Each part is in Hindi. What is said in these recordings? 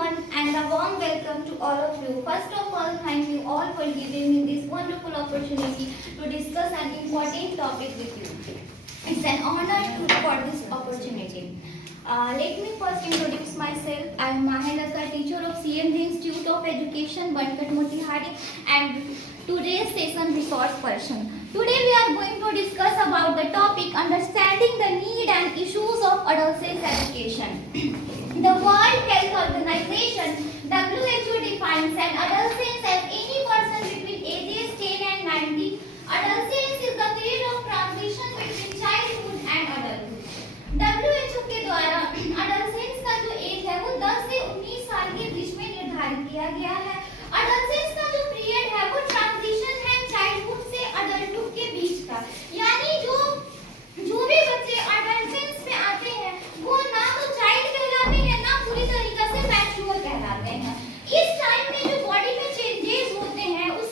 everyone and a warm welcome to all of you. First of all, thank you all for giving me this wonderful opportunity to discuss an important topic with you. It's an honor for this opportunity. Let me first introduce myself. I am Mahelaka, teacher of CMG Institute of Education, Bankat Motihari, and today's session resource person. Today we are going to discuss about the topic understanding the need and issues of adolescent education. The World Health Organization WHO defines an adolescence as any person between ages 10 and 19. Adolescence is the period of transition between childhood and adulthood. WHO के द्वारा adolescence का जो एज है वो 10 से 19 साल के बीच में निर्धारित किया गया है. Adolescence का जो पीरियड है वो ट्रांजिशन है चाइल्डहुड से अडल्टहुड के बीच का. यानी जो भी बच्चे adolescence में आते हैं वो ना तो चाइल्ड कहलाते हैं ना पूरी तरीके से मैच्योर कहलाते हैं. इस टाइम में जो बॉडी में चेंजेस होते हैं उस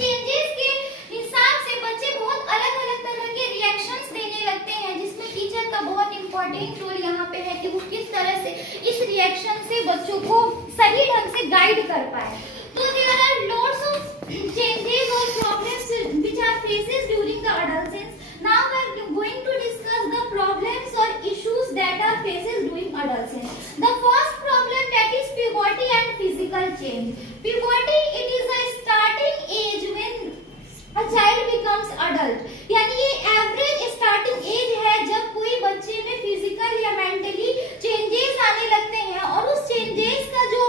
चेंजेस के हिसाब से बच्चे बहुत अलग-अलग तरह के रिएक्शंस देने लगते हैं, जिसमें टीचर का बहुत इंपॉर्टेंट रोल यहाँ पे है कि वो किस तरह से इस रिएक्शन से बच्चों को सही ढंग से गाइड कर पाए. तो there are lots of changes और problems which are faces during the एडolescence. Now we are going to discuss the problems or issues that are faces during adolescence. The first problem, that is puberty and physical change. Puberty, it is a starting age when a child becomes adult. यानी ये एवरेज स्टार्टिंग एज है जब कोई बच्चे में फिजिकल या मेंटली चेंजेस आने लगते हैं. और उस चेंजेस का जो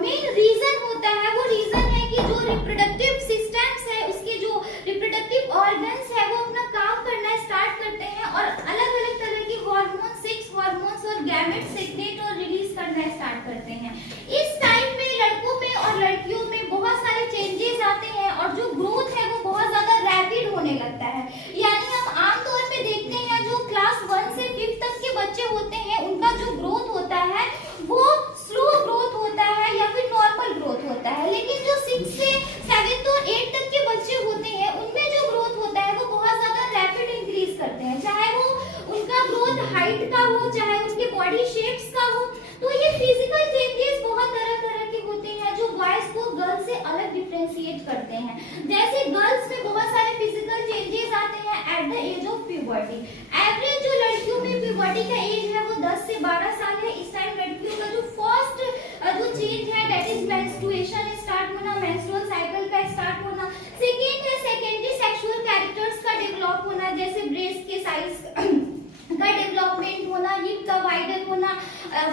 मेन रीजन होता है वो रीजन है कि जो रिप्रोडक्टिव सिस्टम्स है, उसके जो रिप्रोडक्टिव ऑर्गन्स है वो अपना काम करना स्टार्ट करते हैं और अलग-अलग तरह की हार्मोन, सेक्स हार्मोन्स और गैमेट सेक्रेट और रिलीज करना स्टार्ट करते हैं. इस टाइम पे लड़कों में और लड़कियों में बहुत सारे चेंजेस आते हैं और जो ग्रोथ है वो बहुत ज्यादा रैपिड होने लगता है. यानी हम आमतौर पे देखते हैं जो क्लास 1 से 5 तक के बच्चे होते हैं उनका जो ग्रोथ होता है वो स्लो ग्रोथ होता है या फिर नॉर्मल ग्रोथ होता है. लेकिन जो 6 से 7 और 8 तक के बच्चे होते हैं उनमें जो ग्रोथ होता है वो बहुत ज्यादा रैपिड इंक्रीज करते हैं, चाहे वो उनका ग्रोथ हाइट का हो चाहे उनके बॉडी शेप्स का हो. तो ये फिजिकल चेंजेस बहुत तरह के होते हैं जो बॉयज को गर्ल्स से अलग डिफरेंशिएट करते हैं. जैसे गर्ल्स में बहुत सारे फिजिकल चेंजेस आते हैं at the age of puberty. Average जो लड़कियों में प्यूबर्टी का एज है वो 10 से 12 साल है. इस टाइम लड़कियों का जो फर्स्ट जो चेंज है दैट इज मेंस्ट्रुएशन स्टार्ट होना, मेंस्ट्रुअल साइकिल का स्टार्ट होना. सेकेंड है सेकेंडरी सेक्सुअल कैरेक्टर्स का डेवलप होना, जैसे ब्रेस्ट के साइज का डेवलपमेंट होना, हिप का वाइडन होना,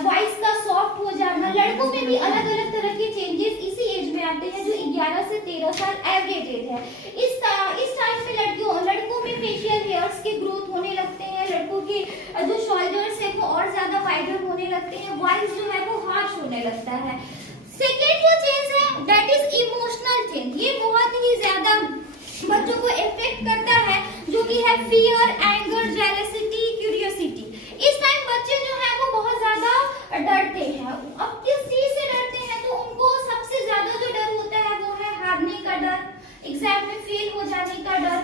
वॉइस का सॉफ्ट हो जाना. लड़कों में भी अलग-अलग तरह के चेंजेस इसी एज में आते हैं जो 11 से 13 साल एवरेज एज है. इस टाइम में लड़कों में फेशियल हेयर्स के ग्रोथ होने लगते हैं, लड़कों के जो शोल्डर्स है वो और ज्यादा वाइडर होने लगते हैं, वॉइस जो है वो हार्श होने लगता है. सेकेंड जो चेंज है दैट इज इमोशनल चेंज. ये बहुत ही ज्यादा बच्चों को इफेक्ट करता है जो कि है फियर, एंगर, जेलसिटी, क्यूरियोसिटी. इस टाइम बच्चे जो है वो बहुत ज्यादा डरते हैं. अब किस चीज से डरते हैं तो उनको सबसे ज्यादा जो डर होता है वो है हारने का डर, एग्जाम में फेल हो जाने का डर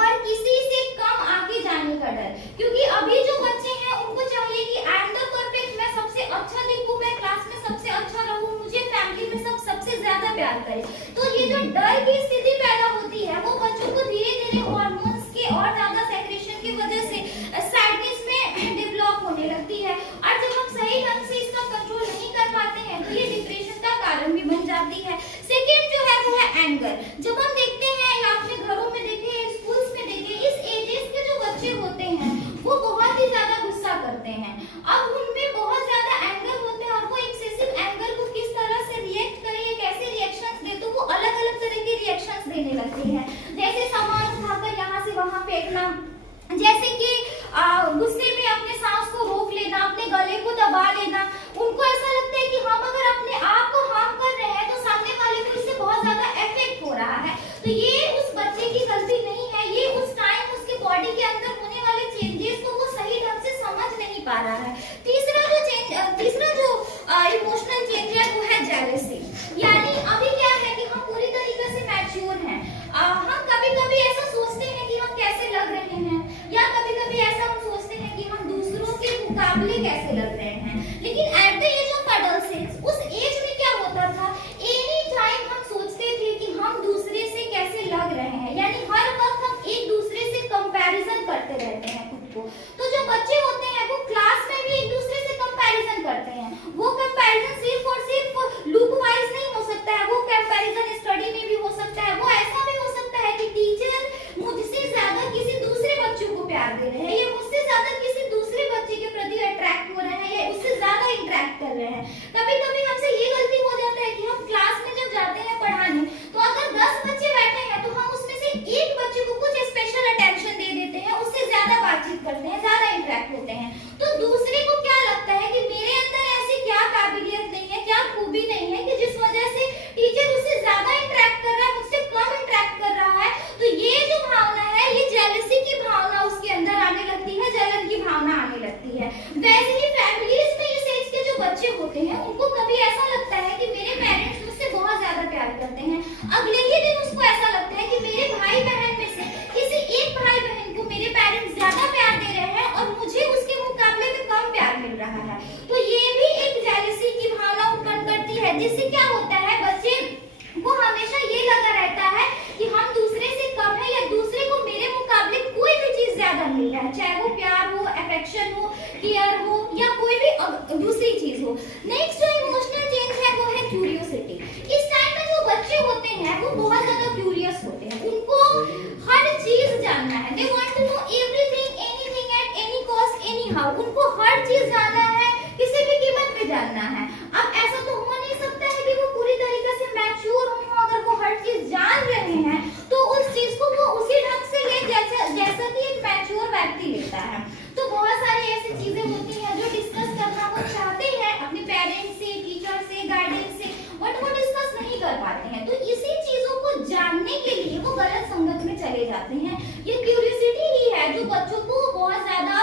और किसी से कम आगे जाने का डर. क्योंकि अभी जो बच्चे हैं उनको चाहिए कि आई एम द परफेक्ट, मैं सबसे अच्छा दिखूं, मैं क्लास में सबसे अच्छा रहूं, मुझे फैमिली में सबसे ज्यादा प्यार करे. तो ये जो डर की स्थिति पैदा होती है वो बच्चों को धीरे-धीरे हार्मोन्स के और ज्यादा सेक्रेशन की वजह से सैडनेस में डेवलप होने लगती है. और जब हम सही ढंग से इसका कंट्रोल नहीं कर पाते हैं तो ये डिप्रेशन का कारण भी बन जाती है. सेकेंड जो है वो है एंगर. जब हम देखते हैं या अपने घरों में देखें, स्कूल्स में देखें, इस एजेस के जो बच्चे होते हैं वो बहुत ही ज्यादा गुस्सा करते हैं. अब उनमें बहुत ज्यादा एंगर होते हैं और वो एक्सेसिव एंगर को किस तरह से रिएक्ट करें, कैसे रिएक्शंस दे, तो वो अलग-अलग तरह के रिएक्शंस देने लगते हैं. जैसे सामान उठाकर यहाँ से वहाँ फेंकना, जैसे कि गुस्से में अपने सांस को रोक लेना, अपने गले को दबा लेना. उनको ऐसा लगता है कि हम अगर अपने आप को हार्म कर रहे हैं तो सामने वाले को इससे बहुत ज्यादा इफेक्ट हो रहा है. तो ये उस बच्चे की गलती नहीं है, ये उस टाइम उसके बॉडी के अंदर होने वाले चेंजेस को वो सही ढंग से समझ नहीं पा रहा है. तीसरा जो इमोशनल चेंज है वो है जेलसी. यानी अभी क्या है कि हम पूरी तरीके से मैच्योर हैं, हम कभी-कभी ऐसा सोचते हैं कि हम कैसे लग रहे हैं या कभी-कभी रहे हैं। कभी कभी हमसे ये गलती हो जाता है कि हम क्लास में जब जाते हैं पढ़ाने, तो अगर 10 बच्चे बैठे हैं तो हम उसमें से एक बच्चे को कुछ स्पेशल अटेंशन दे देते हैं, उससे ज्यादा बातचीत करते हैं, ज्यादा इंटरेक्ट होते हैं। तो दूसरे को क्या लगता है कि मेरे अंदर ऐसी क्या काबिलियत नहीं है, क्या खूबी नहीं है कि जिस वजह से टीचर उससे ज्यादा इंटरेक्ट कर रहा है, मुझसे कम इंटरेक्ट कर रहा है। तो ये जो भावना है, ये जेलसी की भावना उसके अंदर आने लगती है, जलन की भावना आने लगती है। वैसे ही फैमिलीज में इस एज के जो बच्चे होते हैं, उनको कभी ऐसा लगता है कि मेरे पेरेंट्स मुझसे बहुत ज्यादा प्यार करते हैं, अगले ही दिन उसको ऐसा लगता है कि मेरे भाई बहन में से किसी एक भाई बहन को मेरे पेरेंट्स ज्यादा प्यार दे रहे हैं और मुझे उसके मुकाबले में कम प्यार मिल रहा है। तो ये भी एक जेलसी की भावना उत्पन्न करती है, जिससे क्या होता है, बच्चे को हमेशा ये लगा रहता है कि हम दूसरे से कम है या दूसरे को मेरे मुकाबले कोई भी चीज ज्यादा मिल रहा है, चाहे वो प्यार हो, अफेक्शन हो, केयर हो या कोई भी दूसरी चीज हो। नेक्स्ट जो इमोशनल चेंज है वो है क्यूरियोसिटी। इस टाइम में जो बच्चे होते हैं वो बहुत ज्यादा क्यूरियस होते हैं, उनको हर चीज जानना है। They want to know everything, anything at any cost, anyhow. उनको हर चीज जानना है, किसी भी कीमत पे जानना है। अब ऐसा तो हो नहीं सकता है कि वो पूरी तरीके से मैच्योर हो, अगर वो हर चीज जान रहे हैं तो उस चीज को वो उसी ढंग से ले जैसा कि एक मैच्योर व्यक्ति लेता है। तो बहुत सारी ऐसी चीजें होती हैं जो डिस्कस करना वो चाहते हैं अपने पेरेंट्स से, टीचर से, गार्डियन से, बट वो डिस्कस नहीं कर पाते हैं। तो इसी चीजों को जानने के लिए वो गलत संगत में चले जाते हैं। ये क्यूरियोसिटी ही है जो बच्चों को बहुत ज्यादा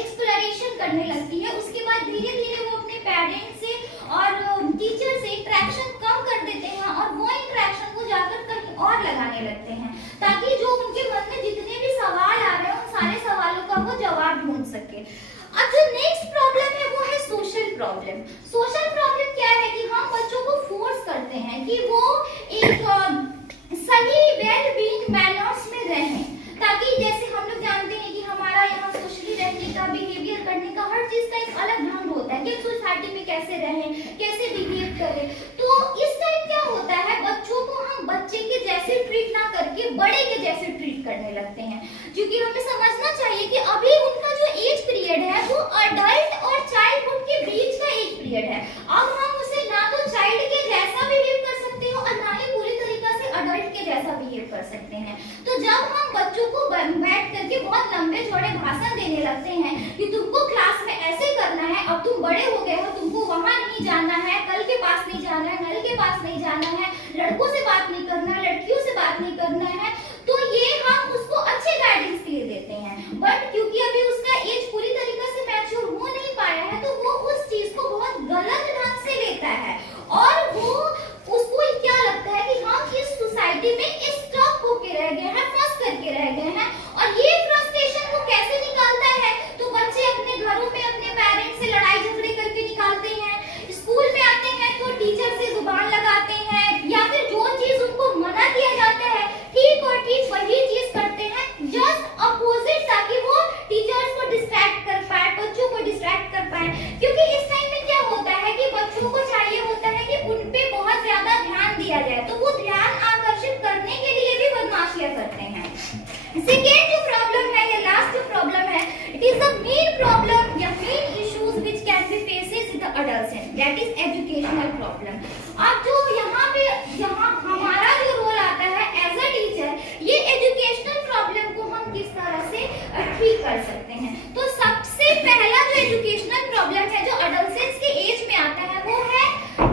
एक्सप्लोरेशन करने लगती है। उसके बाद धीरे धीरे वो अपने पेरेंट्स से और टीचर से इंटरेक्शन कम कर देते हैं और वो इंटरेक्शन को जाकर कहीं और लगाने लगते हैं, ताकि जो उनके मन में जितने भी सवाल आ रहे हैं उन सारे सवालों का वो जवाब ढूंढ सके। अब जो नेक्स्ट प्रॉब्लम है वो है सोशल प्रॉब्लम। सोशल प्रॉब्लम क्या है कि हम बच्चों को फोर्स करते हैं कि वो एक सही वेल बीइंग मैनर्स में रहें, ताकि जैसे हम लोग जानते हैं कि हमारा यहाँ सोशली रहने का, बिहेवियर करने का, हर चीज का एक अलग ढंग होता है कि सोसाइटी में कैसे रहें, कैसे बिहेव करें। तो इस टाइम क्या होता है, बच्चों को हम बच्चे के जैसे ट्रीट ना करके बड़े के जैसे ट्रीट करने लगते हैं, क्योंकि हमें समझना चाहिए कि अभी उनका जो एज पीरियड है वो अडल्ट और चाइल्डहुड के बीच का एज पीरियड है। अब हम उसे ना तो चाइल्ड के जैसा बिहेव कर सकते हैं और ना ही पूरी तरीके से अडल्ट के जैसा बिहेव कर सकते हैं। तो जब हम बच्चों को बैठ करके बहुत लंबे चौड़े भाषण देने लगते हैं कि तुमको क्लास में ऐसे करना है, अब तुम बड़े हो गए हो, तुमको वहां नहीं जाना है, कल के पास नहीं जाना है, नल के पास नहीं जाना है, लड़कों से बात नहीं करना, लड़कियों से बात नहीं करना है, तो ये हम उसको अच्छे गाइडेंस के लिए देते हैं। बट क्योंकि अभी उसका एज पूरी तरीके से मैच्योर हो नहीं पाया है, तो वो उस चीज को बहुत गलत ढंग से लेता है और वो उसको क्या लगता है कि हम इस सोसाइटी में स्टक होके रह गए हैं, फंस करके रह गए हैं। और ये फ्रस्ट्रेशन को कैसे निकालता है, तो बच्चे अपने घरों में अपने पेरेंट्स से लड़ाई झगड़े करके निकालते हैं, स्कूल में आते हैं तो टीचर से जुबान लगाते हैं, या फिर जो चीज उनको मना किया जाता है ठीक और ठीक वही चीज करते हैं, जस्ट अपोजिट, ताकि वो टीचर्स को डिस्ट्रैक्ट कर पाए, बच्चों को डिस्ट्रैक्ट कर पाए। क्योंकि इस टाइम में क्या होता है कि बच्चों को चाहिए होता है कि उन पे बहुत ज्यादा ध्यान दिया जाए, तो वो ध्यान आकर्षित करने के लिए भी बदमाशियां करते हैं। सेकेंड जो प्रॉब्लम है या लास्ट जो प्रॉब्लम है, it is the main problem या main issues which can be faces with the adult, that is educational problem. अब जो यहाँ हमारा जो रोल आता है एज अ टीचर, ये एजुकेशनल प्रॉब्लम को हम किस तरह से ठीक कर सकते हैं। तो सबसे पहला जो एजुकेशनल प्रॉब्लम है जो एडल्ट के एज में आता है वो है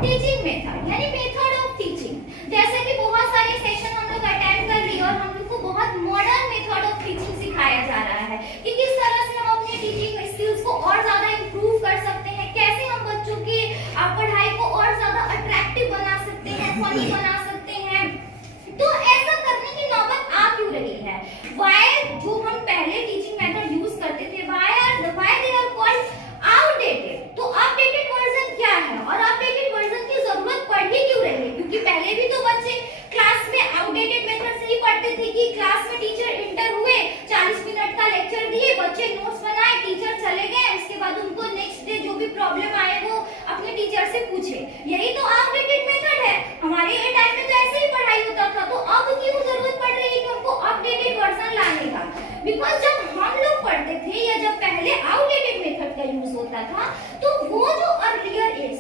टीचिंग मेथड, यानी मेथड ऑफ टीचिंग। जैसे कि बहुत सारे सेशन हम लोग अटेंड कर लिए और हम लोग को बहुत मॉडर्न मेथड ऑफ टीचिंग सिखाया जा रहा है कि किस तरह से हम अपने टीचिंग स्किल्स को और ज्यादा इंप्रूव कर सकते हैं, कैसे हम बच्चों की पढ़ाई को और ज्यादा अट्रैक्टिव बना सकते हैं, फनी बना सकते हैं। तो ऐसा करने की नौबत आ क्यों रही है? व्हाई जो हम पहले टीचिंग मेथड यूज करते थे, why they are called outdated. तो अपडेटेड वर्जन क्या है और अपडेटेड वर्जन की जरूरत पड़ ही क्यों रही है? क्योंकि पहले भी तो बच्चे क्लास में आउटडेटेड मेथड से ही पढ़ते थे कि क्लास में टीचर इंटर हुए, 40 मिनट का लेक्चर दिए, बच्चे नोट्स बनाए, टीचर चले गए, उसके बाद उनको नेक्स्ट डे जो भी प्रॉब्लम आए वो अपने टीचर से पूछे। यही तो आउटडेटेड मेथड है। हमारे टाइम में तो ऐसे ही पढ़ाई होता था। तो अब क्यों जरूरत पड़ रही है कि हमको अपडेटेड वर्जन लाने का? बिकॉज जब हम लोग पढ़ते थे या जब पहले आउटडेटेड मेथड का यूज होता था, तो वो जो अर्लियर एज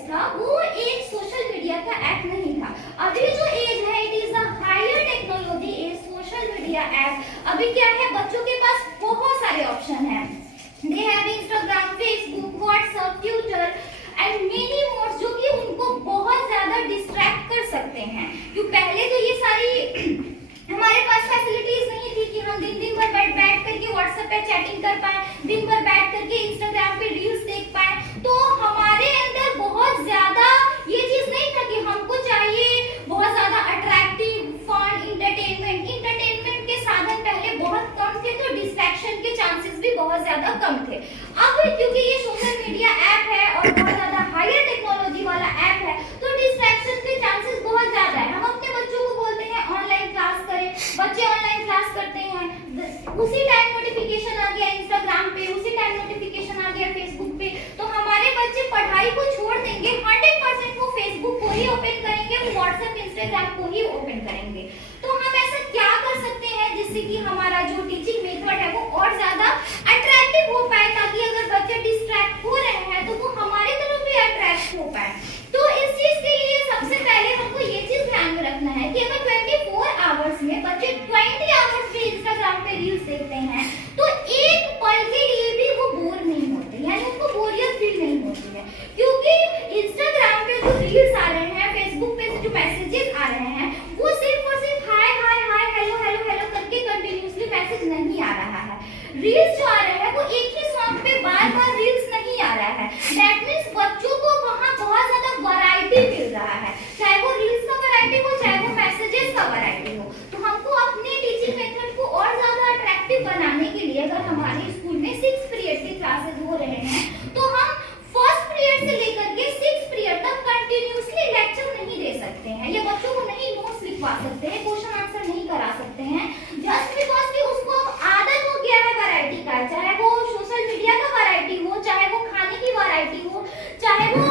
बच्चे पढ़ाई को छोड़ देंगे, 100% वो फेसबुक को ही ओपन करेंगे, वो व्हाट्सएप इंस्टाग्राम को ही ओपन करेंगे। तो हम ऐसा क्या कर सकते हैं जिससे कि हमारा जो टीचिंग मेथड है वो और ज्यादा अट्रैक्टिव हो पाए, ताकि अगर बच्चे डिस्ट्रैक्ट हो रहे हैं तो वो हमारे तरफ भी अट्रैक्ट हो पाए। तो इस चीज के लिए सबसे पहले हमको ये चीज ध्यान में रखना है कि अगर 24 आवर्स में बच्चे 20 आवर्स भी इंस्टाग्राम पे रील्स देखते हैं तो एक पल के लिए भी वो बोर नहीं होते, यानी उनको बोरियत फील नहीं होती है, क्योंकि इंस्टाग्राम पे जो रील्स आ रहे हैं, फेसबुक पे जो मैसेजेस आ रहे हैं, वो सिर्फ और सिर्फ हाय हाय हाय हेलो हेलो हेलो करके कंटिन्यूअसली मैसेज नहीं आ रहा है। रील्स जो आ रहे हैं वो एक ही सॉन्ग पे बार बार रील्स नहीं आ रहा है। दैट मींस बच्चों को वहां बहुत ज्यादा वैरायटी मिल रहा है, चाहे वो रील्स का वैरायटी हो, चाहे वो मैसेजेस का वैरायटी हो। तो हमको अपने टीचिंग मेथड को और ज्यादा अट्रैक्टिव बनाने के लिए, अगर हमारे स्कूल में 6 पीरियड के क्लासेस हो रहे हैं, तो हम फर्स्ट पीरियड से लेकर के 6 पीरियड तक कंटिन्यूअसली लेक्चर नहीं दे सकते हैं, या बच्चों को नहीं नोट्स लिखवा सकते हैं, क्वेश्चन आंसर नहीं करा सकते हैं, जस्ट बिकॉज कि उसको आदत हो गया है वैरायटी का, चाहे वो सोशल मीडिया का वैरायटी हो, चाहे वो खाने की वैरायटी हो, चाहे वो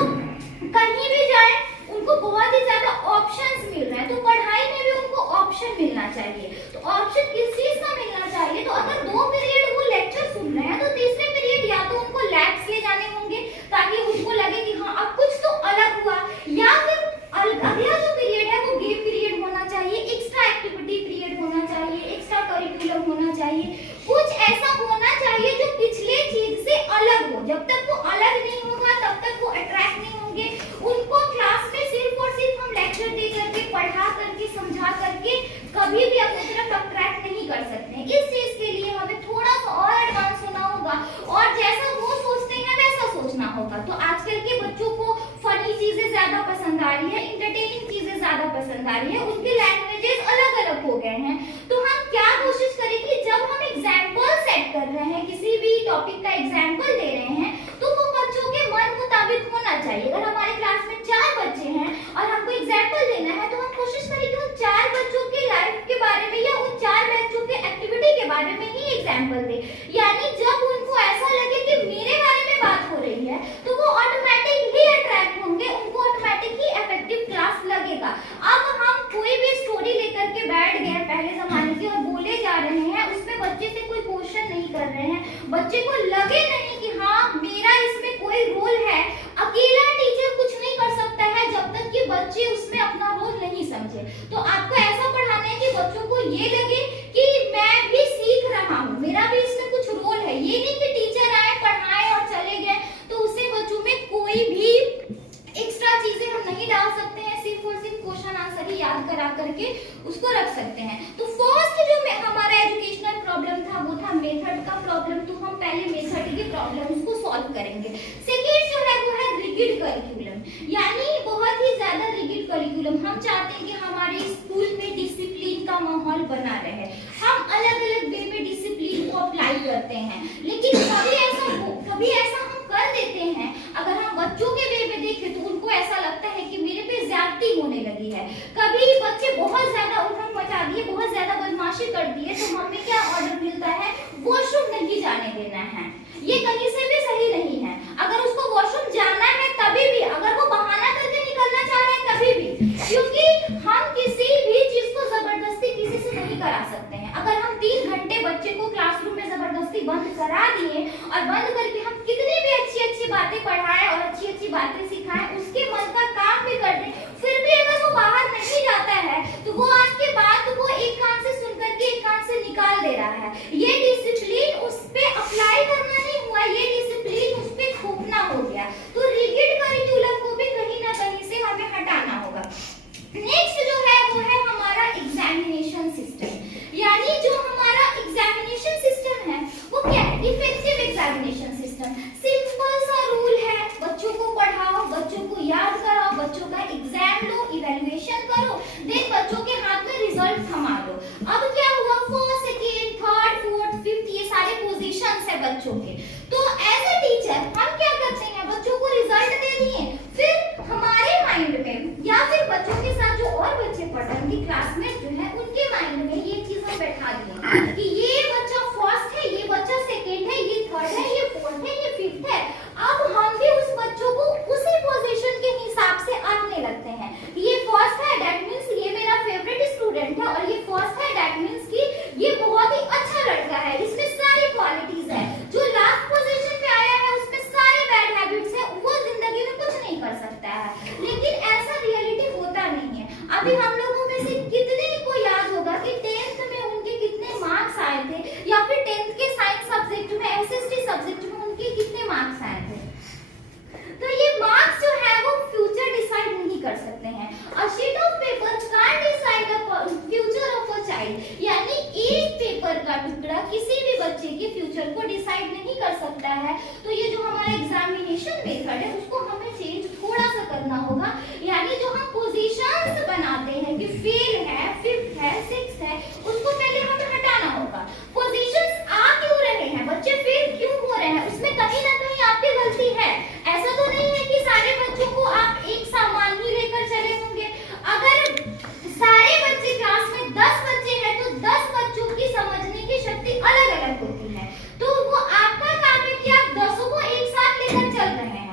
कहीं भी जाए, उनको बहुत ही ज्यादा ऑप्शंस मिल रहे हैं। तो पढ़ाई में भी उनको ऑप्शन मिलना चाहिए। तो ऑप्शन किस चीज का मिलना चाहिए? तो अगर 2 पीरियड वो लेक्चर सुन रहे हैं तो तीसरे पीरियड या तो उनको लैब्स ले जाने होंगे, ताकि उनको लगे कि हाँ अब कुछ तो अलग हुआ, या फिर अगला जो पीरियड है वो गेम पीरियड होना चाहिए, एक्स्ट्रा एक्टिविटी पीरियड होना चाहिए, एक्स्ट्रा करिकुलम होना चाहिए, कुछ ऐसा होना चाहिए जो पिछले चीज से अलग हो। जब तक वो अलग नहीं होगा तब तक वो अट्रैक्ट नहीं होंगे। उनको क्लास में सिर्फ और सिर्फ हम लेक्चर दे करके, पढ़ा करके, समझा करके कभी भी अपनी तरफ अट्रैक्ट नहीं कर सकते हैं। इस चीज के लिए हमें थोड़ा सा और एडवांस होना होगा, और जैसा वो सोचते हैं वैसा सोचना होगा। तो आजकल के बच्चों को फनी चीजें ज्यादा पसंद आ रही है, इंटरटेनिंग चीजें ज्यादा पसंद आ रही है, उनके लैंग्वेजेस अलग अलग हो गए हैं। तो हम क्या कोशिश करें कि जब हम एग्जाम्पल सेट कर रहे हैं, किसी भी टॉपिक का एग्जाम्पल दे रहे हैं, तो वो बच्चों के मन मुताबिक होना चाहिए। अगर हमारे क्लास में 4 बच्चे हैं और हमको एग्जाम्पल देना है, तो हम कोशिश करें कि उन 4 बच्चों के लाइफ के बारे में या उन 4 बच्चों के एक्टिविटी के बारे में ही एग्जाम्पल दे। यानी जब उनको ऐसा लगे कि मेरे बारे में बात हो रही है, तो वो ऑटोमेटिक ही अट्रैक्ट होंगे, उनको ऑटोमेटिक ही इफेक्टिव क्लास लगेगा। अब हम कोई भी स्टोरी लेकर के बैठ गए पहले जमाने की और बोले जा रहे हैं, उसमें बच्चे से कोई क्वेश्चन नहीं कर रहे हैं, बच्चे को लगे नहीं कि हाँ मेरा इसमें कोई रोल है। अकेला टीचर कुछ नहीं कर सकता है जब तक कि बच्चे उसमें अपना रोल नहीं समझे। तो आपको ऐसा पढ़ाना है कि बच्चों को ये लगे कि मैं भी सीख रहा हूँ, मेरा भी इसमें कुछ रोल है। ये नहीं कि टीचर आए, पढ़ाए और चले गए, तो उससे बच्चों में कोई भी एक्स्ट्रा चीजें हम नहीं डाल सकते हैं, सिर्फ और सिर्फ क्वेश्चन आंसर ही याद करा करके उसको रख सकते हैं। तो फर्स्ट जो हमारा एजुकेशनल प्रॉब्लम था वो था मेथड का प्रॉब्लम। तो हम पहले मेथड के प्रॉब्लम्स को सॉल्व करेंगे। सेकेंड जो है वो है रिगिड करिकुलम, यानी बहुत ही ज्यादा रिगिड करिकुलम। हम चाहते हैं कि हमारे स्कूल में डिसिप्लिन का माहौल बना रहे, हम अलग अलग वे में डिसिप्लिन को अप्लाई करते हैं, लेकिन कभी ऐसा हम कर देते हैं, अगर हम बच्चों के वे में देखें तो उनको ऐसा लगता है कि मेरे पे ज्यादती होने लगी है। कभी बच्चे बहुत ज्यादा उठन मचा दिए, बहुत ज्यादा बदमाशी कर दिए, तो हमें क्या ऑर्डर मिलता है? वॉशरूम नहीं जाने देना है। ये कहीं से भी सही नहीं है। अगर उसको वॉशरूम जाना है तभी भी, अगर वो बहाना करके निकलना चाह रहे हैं तभी भी, क्योंकि हम किसी भी चीज को जबरदस्ती किसी से नहीं करा सकते हैं। अगर हम 3 घंटे बच्चे को क्लासरूम में जबरदस्ती बंद करा दिए और बंद करके हम कितनी भी अच्छी अच्छी बातें पढ़ाएं और अच्छी अच्छी बातें सिखाएं, उसके मन का काम भी कर दें, फिर भी अगर वो बाहर नहीं जाता है तो वो आज के बाद वो एक कान से सुन करके एक कान से निकाल दे रहा है। ये डिसिप्लिन उस पे अप्लाई करना नहीं हुआ, ये डिसिप्लिन उस पे थोपना हो गया। तो रिगिड करिकुलम को भी कहीं ना कहीं से हमें हटाना होगा। नेक्स्ट जो है वो है हमारा एग्जामिनेशन सिस्टम, यानी जो हमारा एग्जामिनेशन सिस्टम है वो क्या है? Effective examination system. सिंपल सा रूल है, बच्चों को पढ़ाओ, बच्चों को याद कराओ, बच्चों का एग्जाम लो, इवैल्यूएशन करो, देन बच्चों के हाथ में रिजल्ट थमा दो। अब क्या हुआ? First, second, third, fourth, fifth, ये सारे पोजीशंस है बच्चों के। तो एज अ टीचर हम क्या करते हैं? बच्चों को रिजल्ट दे दिए, फिर हमारे माइंड में या फिर बच्चों के साथ जो और बच्चे पढ़ रहे हैं, उनके क्लासमेट जो है, उनके माइंड में ये चीज हम बैठा दिए कि ये बच्चा फर्स्ट है, ये बच्चा सेकंड है, ये थर्ड है, ये फोर्थ है, ये फिफ्थ है। अब हम भी उस बच्चों को अभी हम लोगों में से कितने को याद होगा कि 10th में उनके कितने मार्क्स आए थे, या फिर 10th के साइंस सब्जेक्ट में, एसएसटी सब्जेक्ट में उनके कितने मार्क्स आए थे। तो ये मार्क्स जो है वो फ्यूचर डिसाइड नहीं कर सकते हैं। A sheet of paper can't decide the future of a child, यानी एक पेपर का टुकड़ा किसी भी बच्चे के फ्यूचर को डिसाइड नहीं कर सकता है। तो ये जो हमारा एग्जामिनेशन मेथड है उसको हमें चेंज थोड़ा सा करना होगा, यानी जो हम पोजीशंस बनाते हैं कि फेल है, फिफ्थ है, सिक्स्थ है, उसको पहले हमें हटाना होगा। पोजीशंस आ क्यों रहे हैं, बच्चे फेल क्यों हो रहे हैं, उसमें कहीं ना कहीं आपकी गलती है। ऐसा तो नहीं है कि सारे बच्चों को आप एक सामान ही लेकर चले होंगे। अगर सारे बच्चे क्लास में 10 बच्चे हैं तो 10 बच्चों की समझने की शक्ति अलग अलग होती है। तो वो आपका काम है कि आप 10 को एक साथ लेकर चल रहे हैं।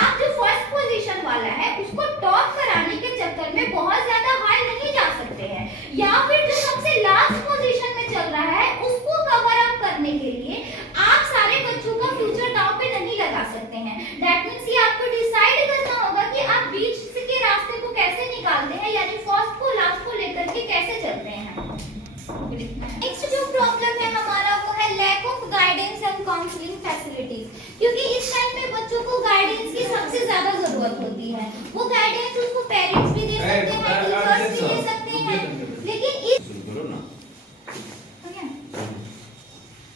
आप जो फर्स्ट पोजीशन वाला है उसको टॉप कराने के चक्कर में बहुत ज्यादा हाई नहीं जा सकते हैं, या फिर जो सबसे लास्ट पोजीशन में चल रहा है उसको कवर अप करने के लिए आप सारे बच्चों का फ्यूचर दांव पे नहीं लगा सकते हैं। दैट मींस ये आपको डिसाइड करना होगा कि आप बीच के रास्ते को कैसे निकालते हैं, यानी फर्स्ट को लास्ट को लेकर के कैसे चलते हैं। नेक्स्ट जो प्रॉब्लम है हमारा वो है lack of guidance and counselling facilities, क्योंकि इस टाइम पे बच्चों को गाइडेंस की सबसे ज्यादा जरूरत होती है। वो गाइडेंस उसको पेरेंट्स भी दे सकते हैं, टीचर्स भी दे सकते हैं, लेकिन इस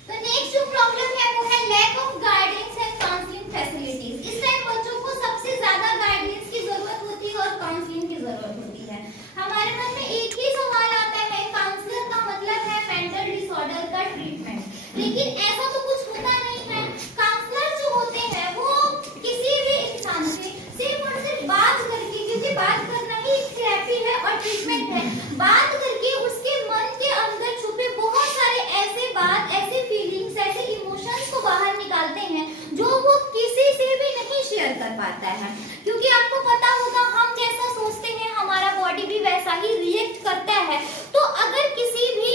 तो नेक्स्ट जो प्रॉब्लम है वो है lack of guidance and counselling facilities. इस टाइम बच्चों को सबसे ज्यादा गाइडेंस की जरूरत होती है और काउंसलिंग की जरूरत होती है। हमारे मन में एक ही सवाल आता है, काउंसलर का मतलब है मेंटल डिसऑर्डर का ट्रीटमेंट, लेकिन ऐसा तो कुछ होता नहीं है। काउंसलर जो होते हैं वो किसी भी इंसान से सिर्फ और सिर्फ बात करके, क्योंकि बात करना ही थेरेपी है और ट्रीटमेंट है, बात करके उसके मन के अंदर छुपे बहुत सारे ऐसे बात, ऐसे फीलिंग्स, ऐसे इमोशंस को बाहर निकालते हैं जो वो किसी से भी नहीं शेयर कर पाता है। क्योंकि आपको पता होगा हम जैसा सोचते हैं हमारा बॉडी भी वैसा ही रिएक्ट करता है। तो अगर किसी भी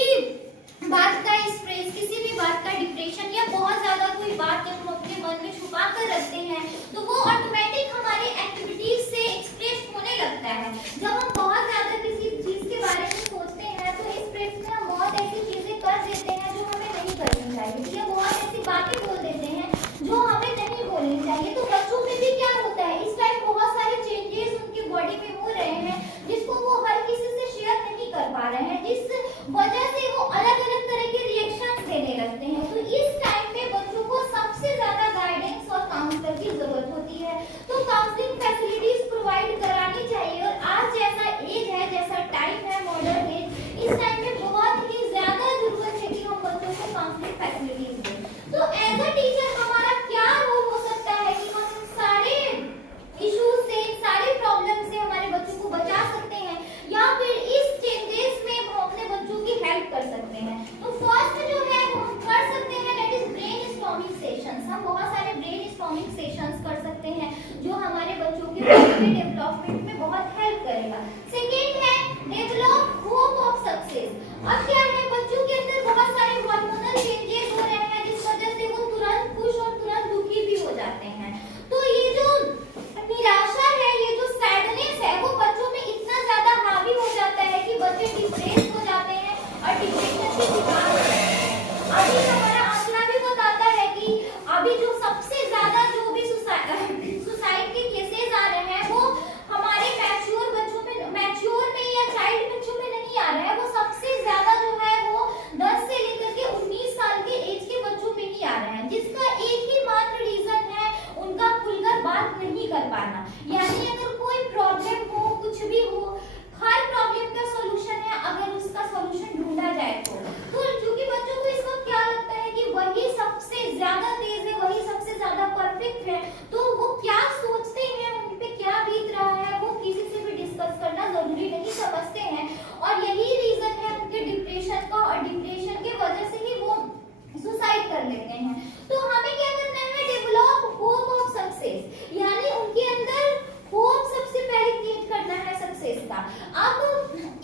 बात का स्ट्रेस, किसी भी बात का डिप्रेशन या बहुत ज्यादा कोई बात जब हम अपने मन में छुपा कर रखते हैं तो वो ऑटोमेटिक हमारी एक्टिविटीज से एक्सप्रेस होने लगता है। जब हम बहुत ज्यादा किसी चीज के बारे में सोचते हैं तो स्ट्रेस में हम बहुत ऐसी चीजें कर देते हैं जो हमें नहीं करनी चाहिए, या बहुत ऐसी बातें बोल देते हैं जो हमें नहीं बोलनी चाहिए। तो बच्चों में भी क्या होता है, इस टाइम बहुत सारे चेंजेस उनकी बॉडी में हो रहे हैं जिसको वो हर किसी से शेयर नहीं कर पा रहे हैं, जिस वजह से वो अलग अलग तरह के रिएक्शंस देने लगते हैं। तो इस टाइम पे बच्चों को सबसे ज्यादा गाइडेंस और काउंसलर की जरूरत होती है। तो काउंसलिंग फैसिलिटीज प्रोवाइड करानी चाहिए, और आज जैसा एज है, जैसा टाइम है, मॉडर्न एज, इस टाइम में बहुत ही ज्यादा जरूरत है कि हम बच्चों को काउंसलिंग फैसिलिटीज दें। तो एज अ टीचर हमारा क्या रोल हो सकता है कि हम इन सारे इश्यूज से, इन सारे प्रॉब्लम से हमारे बच्चों को बचा सकते हैं, या फिर इस चेंजेस में हम अपने बच्चों की हेल्प कर सकते हैं। तो फर्स्ट जो है वो हम कर सकते हैं दैट इज ब्रेनस्टॉर्मिंग सेशंस। हम बहुत सारे ब्रेनस्टॉर्मिंग सेशंस कर सकते हैं जो हमारे बच्चों के डेवलपमेंट में बहुत हेल्प करेगा। सेकंड है डेवलप होप ऑफ सक्सेस। अब क्या है, बच्चों के अंदर बहुत सारे हार्मोनल चेंजेस हो रहे हैं जिस वजह से वो तुरंत खुश और तुरंत दुखी भी हो जाते हैं। तो ये जो निराशा है, ये जो सैडनेस है, वो बच्चों में इतना ज्यादा हावी हो जाता है कि बच्चे डिप्रेस हो जाते हैं और डिप्रेशन के शिकार हो जाते हैं। अभी हमारा आंकड़ा भी बताता है कि अभी जो सबसे ज्यादा जो भी सुसाइड के केसेस आ रहे हैं वो हमारे मैच्योर बच्चों में, मैच्योर में या चाइल्ड बच्चों में नहीं आ रहा है, वो सबसे ज्यादा जो है वो 10 से लेकर के 19 साल के एज के बच्चों में ही आ रहे हैं, जिसका एक ही मात्र रीजन है उनका खुलकर बात नहीं कर पाना। यानी अगर कोई प्रॉब्लम हो, कुछ भी हो, हर प्रॉब्लम का सॉल्यूशन है अगर उसका सॉल्यूशन ढूंढा जाए तो क्योंकि बच्चों को इस वक्त क्या लगता है कि वही सबसे ज्यादा तेज है, वही सबसे ज्यादा परफेक्ट है, तो वो क्या सोचते हैं, उन पे क्या बीत रहा है, वो किसी से भी डिस्कस करना जरूरी नहीं समझते हैं, और यही रीजन है उनके डिप्रेशन का, और डिप्रेशन के वजह से ही वो सुसाइड कर लेते हैं। तो हमें क्या करना है, डेवलप होप ऑफ सक्सेस, यानी उनके अंदर होप सबसे पहले क्रिएट करना है सक्सेस का। अब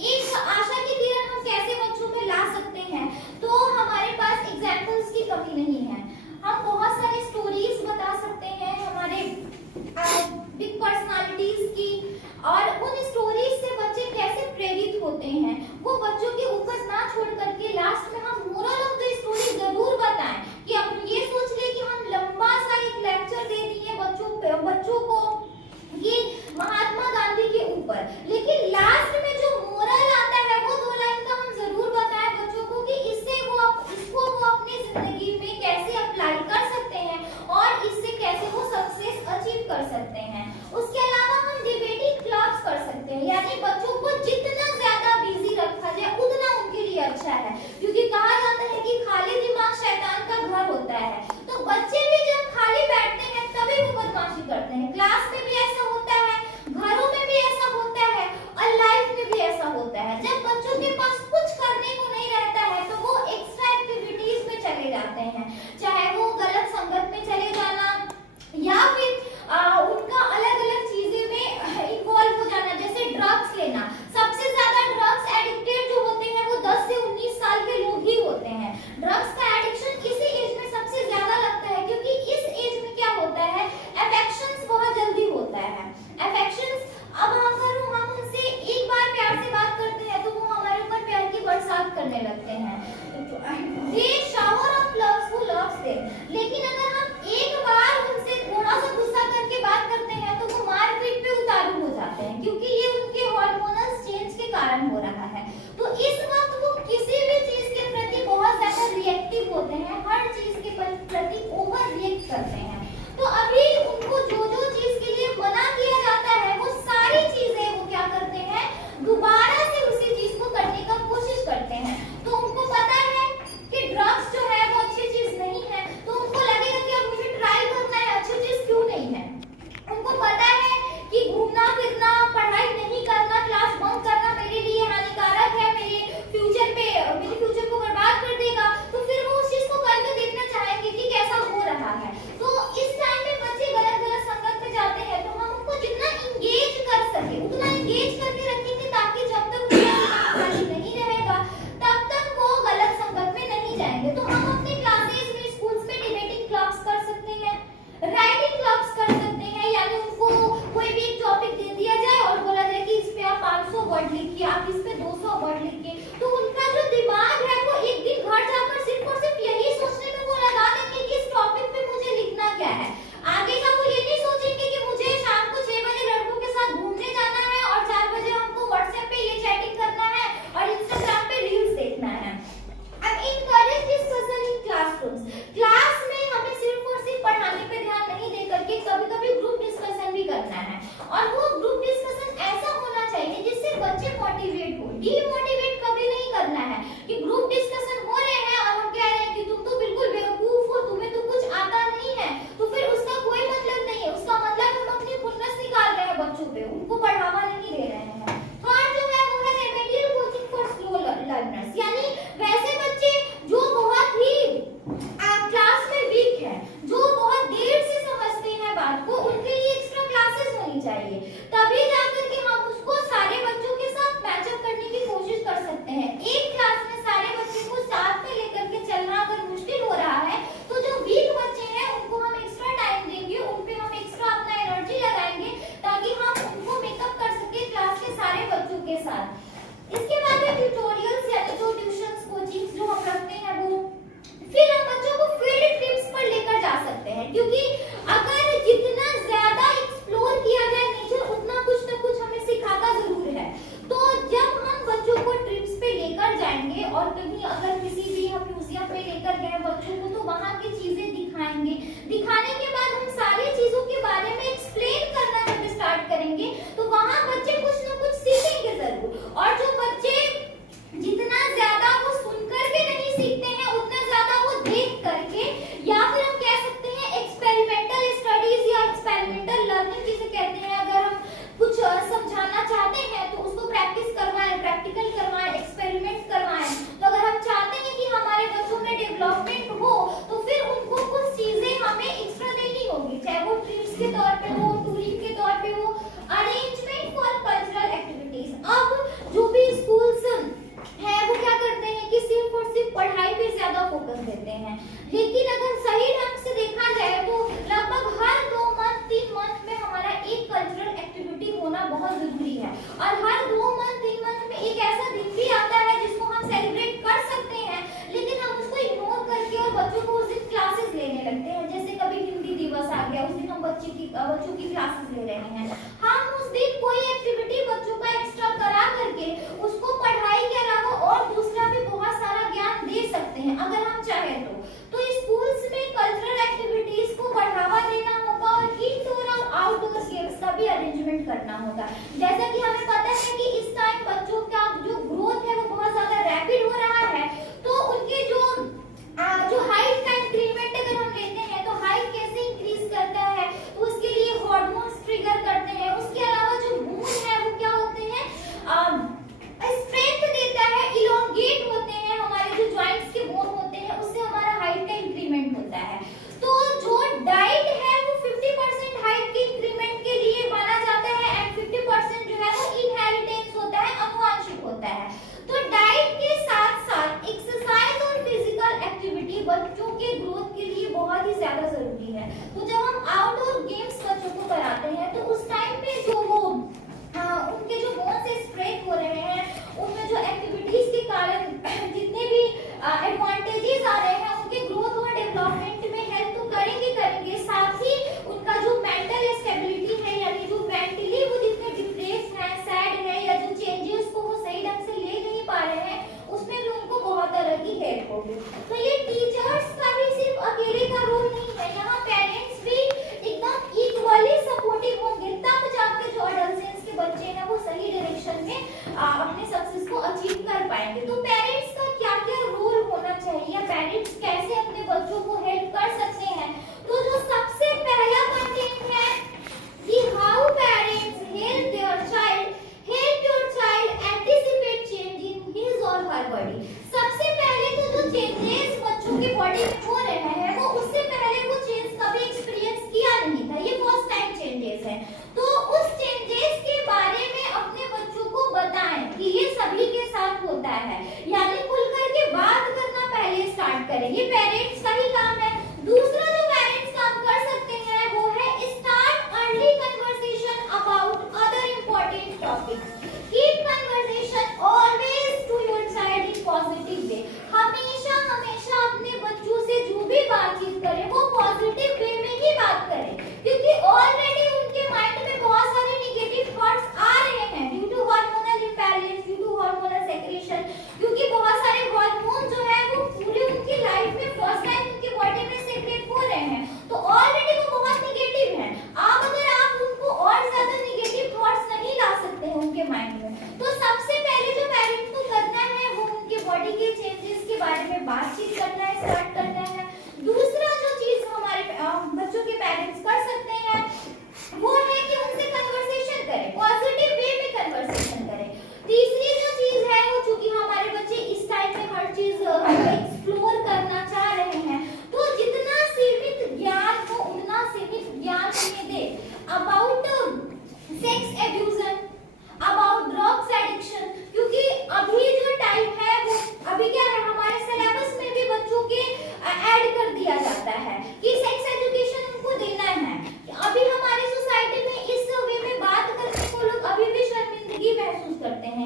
एक आशा की किरण हम कैसे बच्चों में ला सकते हैं, तो हमारे पास एग्जांपल्स की कमी नहीं है। हम बहुत सारी स्टोरीज बता सकते हैं हमारे एंगेज करके रखेंगे ताकि जब तक खाली नहीं रहेगा तब तक वो गलत संगत में नहीं जाएंगे। तो हम अपने क्लासेस में, स्कूल्स में डिबेटिंग क्लब्स कर सकते हैं, राइटिंग क्लब्स कर सकते हैं, यानी उनको कोई भी एक टॉपिक दे दिया जाए और बोला जाए कि इस पे आप 500 वर्ड लिखिए, आप इस पे 200 वर्ड लिखिए, तो उनका जो दिमाग है वो एक दिन घर जाकर सिर्फ और सिर्फ यही सोचने में वो लगा देंगे कि इस टॉपिक पे मुझे लिखना क्या है। आगे का वो ये नहीं सोचेंगे कि मुझे शाम को 6 बजे लड़कों के साथ घूमने जाना है और 4 बजे हमको व्हाट्सएप पे ये चैटिंग करना है और इंस्टाग्राम पे रील्स देखना है। अब encourage discussion in classrooms. Class में हमें सिर्फ और सिर्फ पढ़ाने पे ध्यान नहीं दे करके कभी-कभी ग्रुप डिस्कशन भी करना है, और वो ग्रुप डिस्कशन ऐसा होना चाहिए जिससे बच्चे मोटिवेट हो। डीमोटिवेट कभी नहीं करना है कि ग्रुप डिस्कशन हो रहे हैं और हम कह रहे हैं कि तुम तो बिल्कुल बेवकूफ हो, तुम्हें तो कुछ आता नहीं है, तो फिर उसका कोई मतलब नहीं है। उसका मतलब हम अपनी खुन्नस निकाल रहे हैं बच्चों पे, उनको बढ़ावा नहीं दे रहे हैं। थर्ड जो है वो है remedial coaching for slow learners, यानी वैसे बच्चे जो बहुत ही क्लास में वीक है, जो बहुत देर से समझते हैं बात को, उनके लिए एक्स्ट्रा क्लासेस होनी चाहिए, तभी जाकर के हम उसको सारे बच्चों के साथ मैचअप करने की कोशिश कर सकते हैं। एक क्लास में सारे बच्चों को साथ में लेकर के चलना अगर मुश्किल हो रहा है तो जो वीक बच्चे हैं उनको हम एक्स्ट्रा टाइम देंगे, उन पे हम एक्स्ट्रा अपना एनर्जी लगाएंगे ताकि हम उनको मेकअप कर सके क्लास के सारे बच्चों के साथ। इसके बाद है ट्यूटोरियल्स, यानी जो ट्यूशंस कोचिंग्स जो हम रखते हैं वो, फिर हम बच्चों को फील्ड ट्रिप्स पर लेकर जा सकते हैं, क्योंकि अगर जितना ज्यादा एक्सप्लोर किया जाए नेचर उतना कुछ न कुछ हमें सिखाता जरूर है। तो जब हम बच्चों को ट्रिप्स पे लेकर जाएंगे और कहीं अगर किसी भी हम म्यूजियम पे लेकर गए बच्चों को, तो वहाँ की चीजें दिखाएंगे, दिखाने के बाद हम सारी चीजों के बारे में एक्सप्लेन करना जब स्टार्ट करेंगे तो वहाँ बच्चे कुछ न कुछ सीखेंगे जरूर। और जो बच्चे जितना ज्यादा वो सुनकर के नहीं सीखते हैं उतना ज्यादा वो देख करके, या फिर हम कह सकते हैं एक्सपेरिमेंटल स्टडीज या एक्सपेरिमेंटल लर्निंग जिसे कहते हैं। अगर हम कुछ समझाना चाहते हैं तो उसको प्रैक्टिस करवाएं, प्रैक्टिकल करवाएं, एक्सपेरिमेंट करवाएं। तो अगर हम चाहते हैं कि हमारे बच्चों में डेवलपमेंट हो तो फिर उनको कुछ चीजें हमें एक्स्ट्रा देनी होगी, चाहे वो ट्रिप्स के तौर पे हो, टूरिंग के तौर पे हो, अरेंजमेंट फॉर कल्चरल एक्टिविटीज। अब जो भी स्कूल्स है वो क्या करते हैं कि सिर्फ और सिर्फ पढ़ाई पे ज्यादा फोकस देते हैं, लेकिन अगर सही ढंग से देखा जाए तो लगभग हर 2 मंथ 3 मंथ में हमारा एक कल्चरल एक्टिविटी होना बहुत जरूरी है। और हर 2 मंथ 3 मंथ में एक ऐसा दिन भी आता है जिसको हम सेलिब्रेट कर सकते हैं, लेकिन हम उसको इग्नोर करके और बच्चों को उस दिन क्लासेस लेने लगते हैं। जैसे कभी हिंदी दिवस आ गया, उस दिन हम बच्चों की क्लासेस ले रहे हैं। हम उस दिन कोई एक्टिविटी बच्चों का एक्स्ट्रा करा करके उसको पढ़ाई के अलावा और दूसरा भी बहुत सारा ज्ञान दे सकते हैं अगर हम चाहें तो स्कूल्स में कल्चरल एक्टिविटीज को बढ़ावा देना होगा और इंडोर और आउटडोर गेम्स का भी अरेंजमेंट करना होगा। जैसा कि हमें पता है कि इस टाइम बच्चों का जो ग्रोथ है वो बहुत ज्यादा रैपिड हो रहा है, तो उनके जो हाइट का इंक्रीमेंट अगर हम लेते हैं तो हाइट कैसे इंक्रीज करता है, तो उसके लिए हार्मोन्स ट्रिगर करते हैं। उसके अलावा जो बोन है वो क्या होते हैं, स्ट्रेंथ देता है, इलोंगेट होते हैं, हमारे जो जॉइंट्स के बोन होते हैं उससे हमारा हाइट का इंक्रीमेंट होता है। तो जो डाइट है वो 50% हाइट के इंक्रीमेंट के लिए माना जाता है एंड 50% जो है वो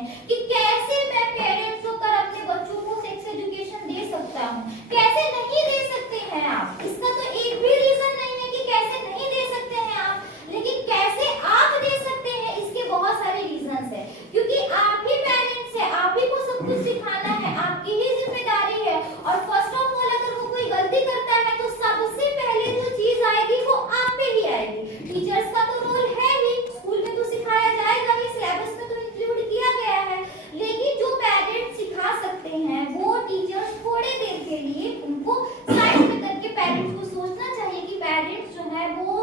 हैं कि कैसे मैं पेरेंट्स होकर अपने बच्चों को सेक्स एजुकेशन दे सकता हूँ। कैसे नहीं दे सकते हैं आप, इसका तो एक भी रीजन नहीं है कि कैसे नहीं दे सकते हैं आप, लेकिन कैसे आप दे सकते हैं इसके बहुत सारे रीजंस है, क्योंकि आप ही पेरेंट्स है, आप ही को सब कुछ सिखाना है, आपकी ही जिम्मेदारी है। और फर्स्ट ऑफ ऑल अगर वो कोई गलती करता है तो सबसे पहले जो चीज आएगी वो आप पे ही आएगी। टीचर्स का तो रोल है ही, स्कूल में तो सिखाया जाएगा ही, सिलेबस में तो इंक्लूड किया गया है, लेकिन जो पेरेंट्स सिखा सकते हैं वो टीचर्स थोड़े देर के लिए उनको साइड में करके पेरेंट्स को सोचना चाहिए कि पेरेंट्स जो है वो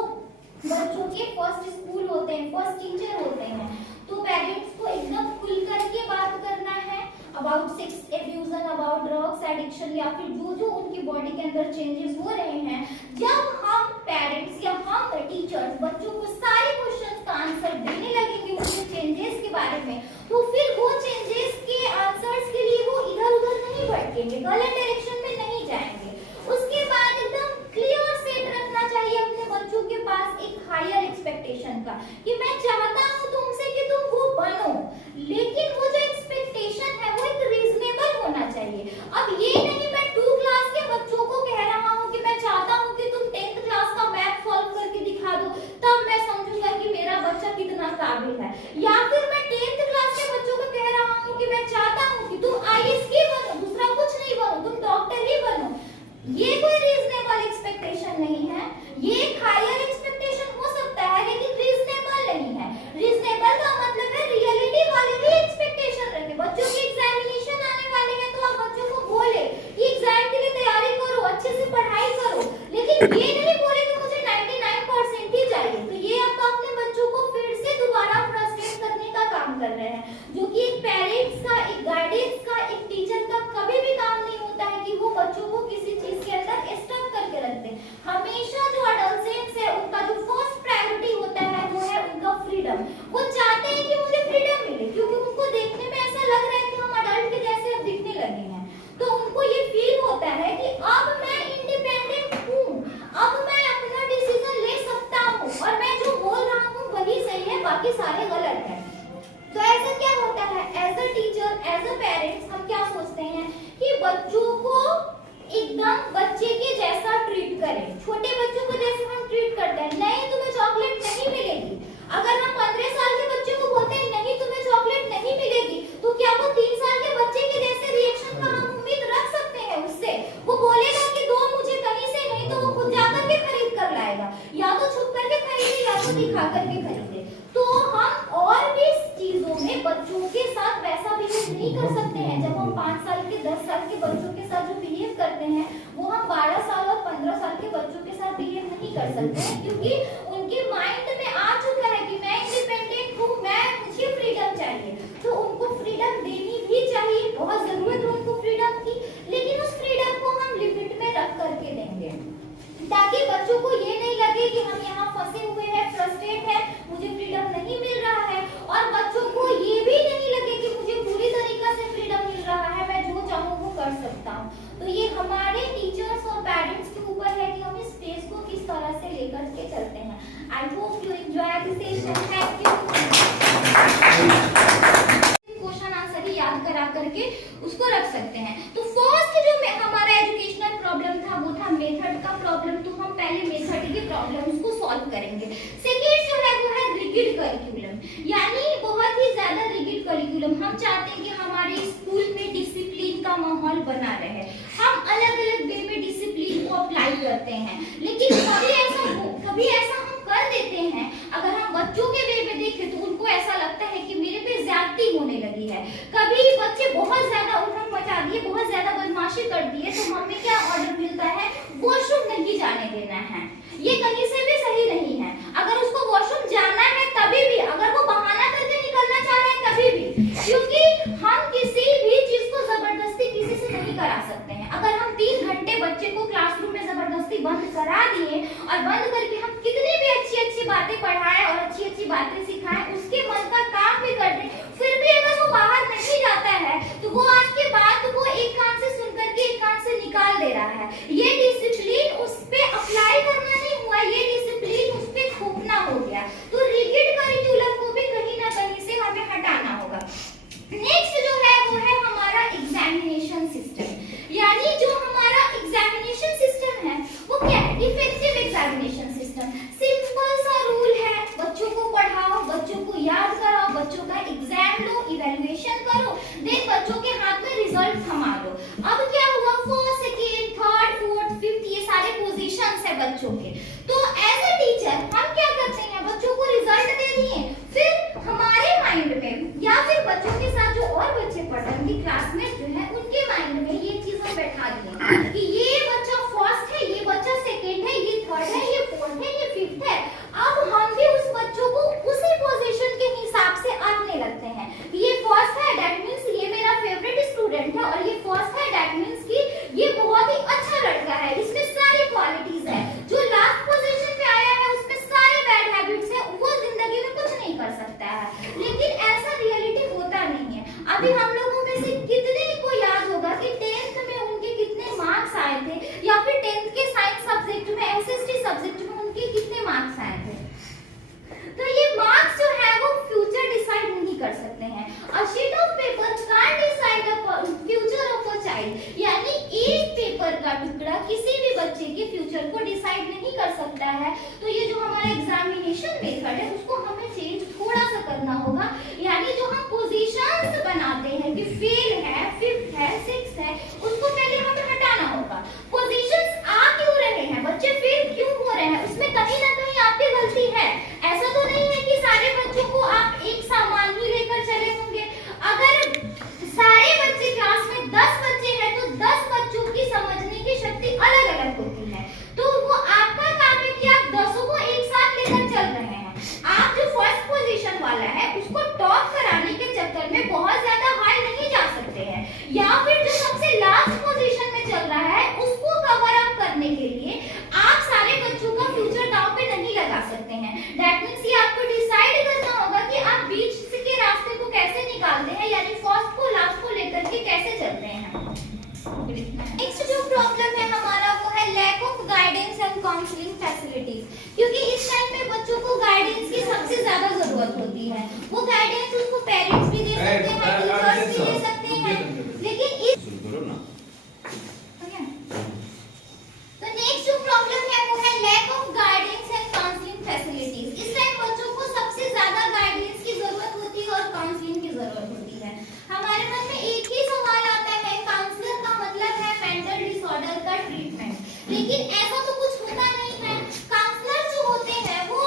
बच्चों के फर्स्ट स्कूल होते हैं, फर्स्ट टीचर होते हैं। तो पेरेंट्स को एकदम खुल करके बात करना है about sex abuse and, about drugs addiction या फिर जो जो उनकी बॉडी के अंदर चेंजेस हो रहे हैं। जब हम पेरेंट्स या हम टीचर्स बच्चों को सारे क्वेश्चंस का आंसर देने लगेंगे उनके चेंजेस के बारे में, तो फिर वो चेंजेस के आंसर्स के लिए वो इधर-उधर नहीं भटकेंगे, गलत डायरेक्शन में नहीं जाएंगे। उसके बाद एकदम क्लियर सेट रखना चाहिए अपने बच्चों के पास एक हायर एक्सपेक्टेशन का, कि मैं चाहता हूँ तुमसे कि तुम वो बनो, लेकिन वो जो एक्सपेक्टेशन है वो एक रीजनेबल होना चाहिए। अब ये नहीं मैं 2 क्लास के बच्चों को कह रहा हूँ कि मैं चाहता हूँ कि तुम 10th क्लास का मैथ सॉल्व करके दिखा दो, तब मैं समझूंगा कि मेरा बच्चा कितना काबिल है। या फिर मैं 10th क्लास के बच्चों को कह रहा हूँ कि मैं चाहता हूँ कि तुम IAS ही बनो, दूसरा कुछ नहीं बनो, तुम डॉक्टर ही बनो। ये कोई रीजनेबल एक्सपेक्टेशन नहीं है, ये एक हायर एक्सपेक्टेशन हो सकता है लेकिन रीजनेबल नहीं है। रीजनेबल का मतलब है रियलिटी वाले ही एक्सपेक्टेशन रखें। बच्चों के एग्जामिनेशन आने वाले हैं तो आप बच्चों को बोले कि एग्जाम के लिए तैयारी करो, अच्छे से पढ़ाई करो, लेकिन ये नहीं बोले कि मुझे 99% ही चाहिए। तो ये आप अपने बच्चों को फिर से दोबारा फ्रस्ट्रेट करने का काम कर रहे हैं, जो कि एक पेरेंट्स का, एक गाइडेंस का, एक टीचर का कभी भी काम नहीं होता है कि वो बच्चों को किसी चीज के अंदर स्टक करके रखते हैं। हमेशा जो एडोलसेंट्स है उनका जो फर्स्ट प्रायोरिटी होता है वो है उनका फ्रीडम। वो चाहते हैं कि मुझे फ्रीडम मिले, क्योंकि उनको देखने में ऐसा लग रहा है कि हम अडल्ट के जैसे अब दिखने लगे हैं। तो उनको ये फील होता है कि अब मैं इंडिपेंडेंट हूँ, अब मैं अपना डिसीजन ले सकता हूँ और मैं जो बोल रहा हूँ वही सही है, बाकी सारे गलत है। तो ऐसा क्या होता है, as a teacher, as a parents हम क्या सोचते हैं कि बच्चों को एकदम बच्चे के जैसा ट्रीट करें। छोटे बच्चों को जैसे हम ट्रीट करते हैं, नहीं तुम्हें चॉकलेट नहीं मिलेगी। अगर हम 15 साल के बच्चे को बोलते हैं नहीं तुम्हें चॉकलेट नहीं मिलेगी, तो क्या वो 3 साल के बच्चे के जैसे रिएक्शन का हम उम्मीद रख सकते हैं उससे? वो बोलेगा कि दो मुझे कहीं से, नहीं तो वो खुद जाकर के खरीद कर लाएगा, या तो छुप करके खरीदे या तो दिखा करके खरीदे। तो हम और भी चीजों में बच्चों के साथ वैसा बिहेव नहीं कर सकते हैं। जब हम 5 साल के 10 साल के बच्चों के साथ जो बिहेव करते हैं वो हम 12 साल और 15 साल के बच्चों के साथ बिहेव नहीं कर सकते हैं, क्योंकि उनके माइंड में आ चुका है कि मैं इंडिपेंडेंट हूँ, मैं मुझे फ्रीडम चाहिए। तो उनको फ्रीडम देनी भी चाहिए, बहुत जरूरत है उनको फ्रीडम की, लेकिन उस फ्रीडम को हम लिमिट में रख करके देंगे, ताकि बच्चों को ये नहीं लगे कि हम यहाँ फंसे हुए हैं, फ्रस्ट्रेट है, मुझे फ्रीडम नहीं मिल रहा है, और बच्चों को ये भी नहीं लगे कि मुझे पूरी तरीके से फ्रीडम मिल रहा है, मैं जो चाहूँ वो कर सकता हूँ। तो ये हमारे टीचर्स और पेरेंट्स के ऊपर है कि हम इस स्पेस को किस तरह से लेकर के चलते हैं। I hope you enjoy this session. Thank you. Question answer ही याद करा करके उसको रख सकते हैं। तो फर्स्ट जो हमारा एजुकेशनल प्रॉब्लम था वो था मेथड का प्रॉब्लम, तो हम पहले मेथड के प्रॉब्लम्स को सॉल्व करेंगे। सेकंड जो है वो है रिगिड करिकुलम, यानी बहुत ही ज्यादा रिगिड करिकुलम। हम चाहते हैं कि हमारे स्कूल में डिसिप्लिन का माहौल बना रहे, हम अलग अलग वे में डिसिप्लिन को अप्लाई करते हैं, लेकिन कभी ऐसा हम कर देते हैं, अगर हम बच्चों के वे में देखें तो उनको ऐसा लगता है कि मेरे पे ज्यादती होने लगी है। कभी बच्चे बहुत ज्यादा उठन मचा दिए, बहुत ज्यादा बदमाशी कर दिए, तो हमें क्या ऑर्डर मिलता है, वॉशरूम नहीं जाने देना है। ये कहीं से भी सही नहीं है। अगर उसको वॉशरूम जाना है तभी भी, अगर वो बहाना करके निकलना चाह रहे हैं तभी भी, क्योंकि हम किसी भी चीज को जबरदस्ती किसी से नहीं करा सकते हैं। अगर हम 3 घंटे बच्चे को क्लासरूम में जबरदस्ती बंद करा दिए और बंद करके हम कितनी भी अच्छी अच्छी बातें पढ़ाएं और अच्छी अच्छी बातें सिखाएं, उसके मन का काम भी कर दें, फिर भी अगर वो बाहर नहीं जाता है तो वो आज के बाद वो एक कान से सुन करके एक कान से निकाल दे रहा है। ये डिसिप्लिन उस पे अप्लाई करना नहीं हुआ, ये डिसिप्लिन उस पे थोपना हो गया। तो रिगिड करिकुलम को भी कहीं ना कहीं से हमें हटाना होगा। सकता है, लेकिन ऐसा रियलिटी होता नहीं है। अभी हम लोगों में से कितने को याद होगा कि 10th में उनके कितने मार्क्स आए थे, या फिर 10th के साइंस सब्जेक्ट में, एसएसटी सब्जेक्ट में उनके कितने मार्क्स आए थे। तो ये मार्क्स जो है वो फ्यूचर डिसाइड नहीं कर सकते हैं। A sheet of paper can't decide the future of a child, यानी एक पेपर का टुकड़ा किसी भी बच्चे के फ्यूचर को डिसाइड नहीं कर सकता है। तो ये जो हमारा एग्जामिनेशन मेथड है उसको हमें चेंज थोड़ा सा करना होगा, यानी जो हम पोजीशंस बनाते हैं कि फेल है, फिफ्थ है, सिक्स्थ है, उसको पहले हमें हटाना होगा। पोजीशंस आ क्यों रहे हैं, बच्चे फेल क्यों हो रहे हैं, उसमें कहीं ना कहीं आपकी गलती है। ऐसा तो नहीं है कि सारे बच्चों को आप एक सामान ही लेकर चले होंगे। अगर सारे बच्चे क्लास में 10 बच्चे हैं तो 10 बच्चों की समझने की शक्ति अलग अलग होती है। तो वो आपका काम है कि आप 10 को एक साथ लेकर चल रहे हैं। आप जो फर्स्ट पोजीशन वाला है उसको टॉप कराने के चक्कर में बहुत ज्यादा हाई नहीं जा सकते हैं, या फिर जो सबसे लास्ट पोजीशन में चल रहा है उसको कवर अप करने के लिए आप सारे बच्चों का फ्यूचर दांव पे नहीं लगा सकते हैं। दैट मींस ये आपको डिसाइड करना होगा कि आप बीच के रास्ते को कैसे निकालते हैं, यानी फर्स्ट को लास्ट को लेकर के कैसे चलते हैं। नेक्स्ट जो प्रॉब्लम है हमारा वो है lack of guidance and counselling facilities, क्योंकि इस टाइम में बच्चों को गाइडेंस की सबसे ज्यादा जरूरत होती है। वो गाइडेंस उसको पेरेंट्स भी दे सकते हैं, टीचर्स भी दे सकते हैं, लेकिन इस तो नेक्स्ट जो प्रॉब्लम है वो है lack of guidance and counselling facilities. इस टाइम बच्चों को सबसे ज्यादा गाइडेंस की जरूरत होती है और काउंसलिंग की जरूरत होती है। हमारे मन में एक ही सवाल आता है, काउंसलर का मतलब है मेंटल डिसऑर्डर का ट्रीटमेंट, लेकिन ऐसा तो कुछ होता नहीं है। काउंसलर जो होते हैं वो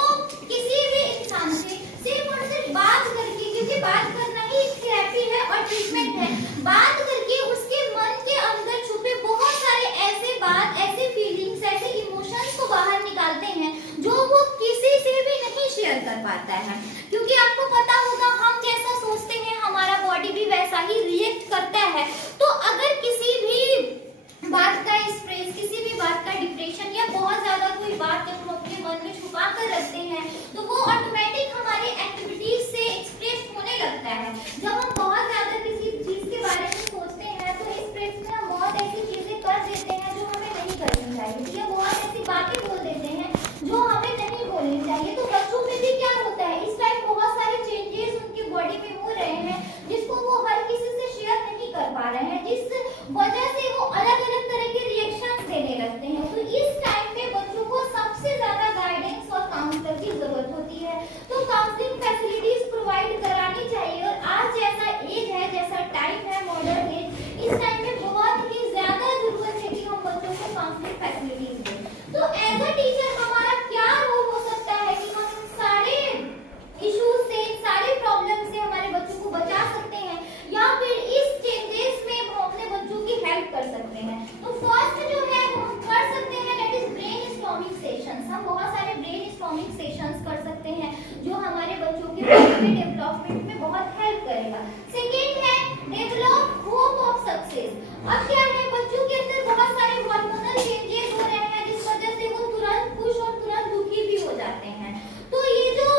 किसी भी इंसान से सिर्फ और सिर्फ बात करके, क्योंकि बात करना ही थेरेपी है और ट्रीटमेंट है, बात करके उसके मन के अंदर छुपे बहुत सारे ऐसे बात, ऐसे फीलिंग्स, ऐसे इमोशंस को बाहर निकालते हैं जो वो किसी से भी नहीं शेयर कर पाता है। क्योंकि आपको पता होगा हम जैसा सोचते हैं हमारा बॉडी भी वैसा ही रिएक्ट करता है। तो अगर किसी भी बात का स्ट्रेस, किसी भी बात का डिप्रेशन या बहुत ज्यादा कोई बात जब हम अपने मन में छुपा कर रखते हैं तो वो ऑटोमेटिक हमारे एक्टिविटीज से एक्सप्रेस होने लगता है। जब हम बहुत ज्यादा किसी चीज के बारे में सोचते हैं तो स्ट्रेस में हम बहुत ऐसी चीजें कर देते हैं जो हमें नहीं करनी चाहिए, या बहुत ऐसी बातें बोल देते हैं जो हमें नहीं बोलनी चाहिए। तो बच्चों में भी क्या होता है, इस टाइम बहुत सारे चेंजेस उनकी बॉडी में हो रहे हैं जिसको वो हर किसी से शेयर नहीं कर पा रहे हैं, जिस वजह से वो अलग अलग तरह के रिएक्शंस देने लगते हैं। तो इस टाइम पे बच्चों को सबसे ज्यादा गाइडेंस और काउंसलर की जरूरत होती है। तो काउंसलिंग फैसिलिटीज प्रोवाइड करानी चाहिए, और आज जैसा एज है, जैसा टाइम है, मॉडर्न एज, इस टाइम में बहुत ही ज्यादा जरूरत है कि हम बच्चों को काउंसलिंग फैसिलिटीज दें। तो एज अ टीचर हमारा क्या रोल हो सकता है कि हम इन सारे इश्यूज से, इन सारे प्रॉब्लम से हमारे बच्चों को बचा सकते हैं, या फिर इस चेंजेस में हम अपने बच्चों की हेल्प कर सकते हैं। तो फर्स्ट जो है वो हम कर सकते हैं दैट इज ब्रेनस्टॉर्मिंग सेशंस। हम बहुत सारे ब्रेनस्टॉर्मिंग सेशंस कर सकते हैं जो हमारे बच्चों के डेवलपमेंट में बहुत हेल्प करेगा। सेकंड है डेवलप होप ऑफ सक्सेस। अब क्या है, बच्चों के अंदर बहुत सारे हार्मोनल चेंजेस हो रहे हैं जिस वजह से वो तुरंत खुश और तुरंत दुखी भी हो जाते हैं। तो ये जो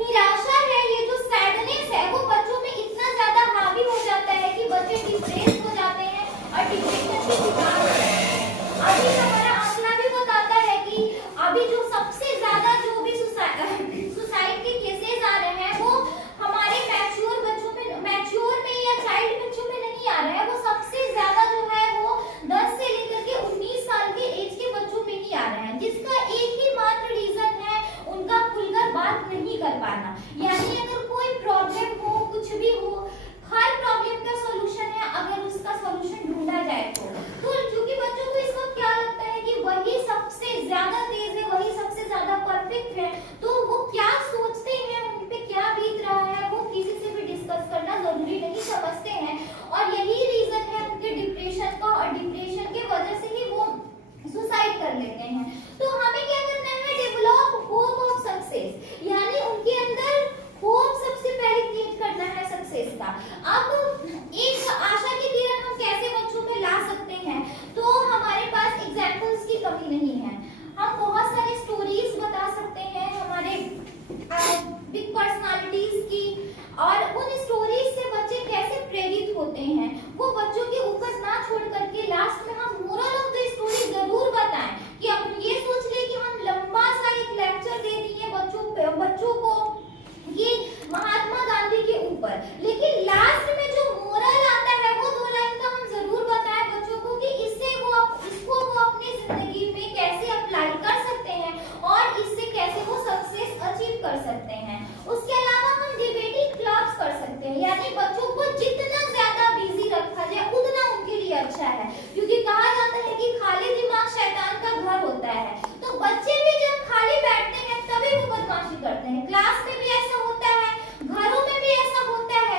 निराशा है, ये जो सैडनेस है, वो बच्चों में इतना ज्यादा हावी हो जाता है कि बच्चे डिप्रेस हो जाते हैं और डिप्रेशन के शिकार हो जाते हैं। अभी हमारा आंकड़ा भी बताता है कि अभी जो सबसे ज्यादा जो भी सुसाइड के केसेस आ रहे हैं वो हमारे मैच्योर बच्चों में, मैच्योर में या चाइल्ड बच्चों में नहीं आ रहे हैं, वो सबसे ज्यादा जो है वो 10 से लेकर के 19 साल के एज के बच्चों में ही आ रहे हैं, जिसका एक ही मात्र रीजन है उनका खुलकर बात नहीं कर पाना। यानी अगर कोई प्रॉब्लम हो, कुछ भी हो, हर प्रॉब्लम का सॉल्यूशन है अगर उसका सॉल्यूशन ढूंढा जाए और उन स्टोरीज से बच्चे कैसे प्रेरित होते हैं वो बच्चों के ऊपर ना छोड़ करके लास्ट में हम मोरल ऑफ द स्टोरी जरूर बताएं कि हम ये सोच ले कि हम लंबा सा एक लेक्चर दे दिए बच्चों को ये महात्मा गांधी के ऊपर, लेकिन लास्ट में जो मोरल आता है वो 2 लाइन का हम जरूर बताएं बच्चों को कि इसको वो अपनी जिंदगी में कैसे अप्लाई कर सकते हैं और इससे कैसे वो सक्सेस अचीव कर सकते हैं। उसके अलावा हम डिबेटिंग क्लब्स कर सकते हैं, यानी बच्चों को जितना ज्यादा बिजी रखा जाए उतना उनके लिए अच्छा है, क्योंकि कहा जाता है कि खाली दिमाग शैतान का घर होता है। तो बच्चे भी जब खाली बैठते हैं तभी वो बदमाशी करते हैं, क्लास में भी ऐसा होता है, घरों में भी ऐसा होता है।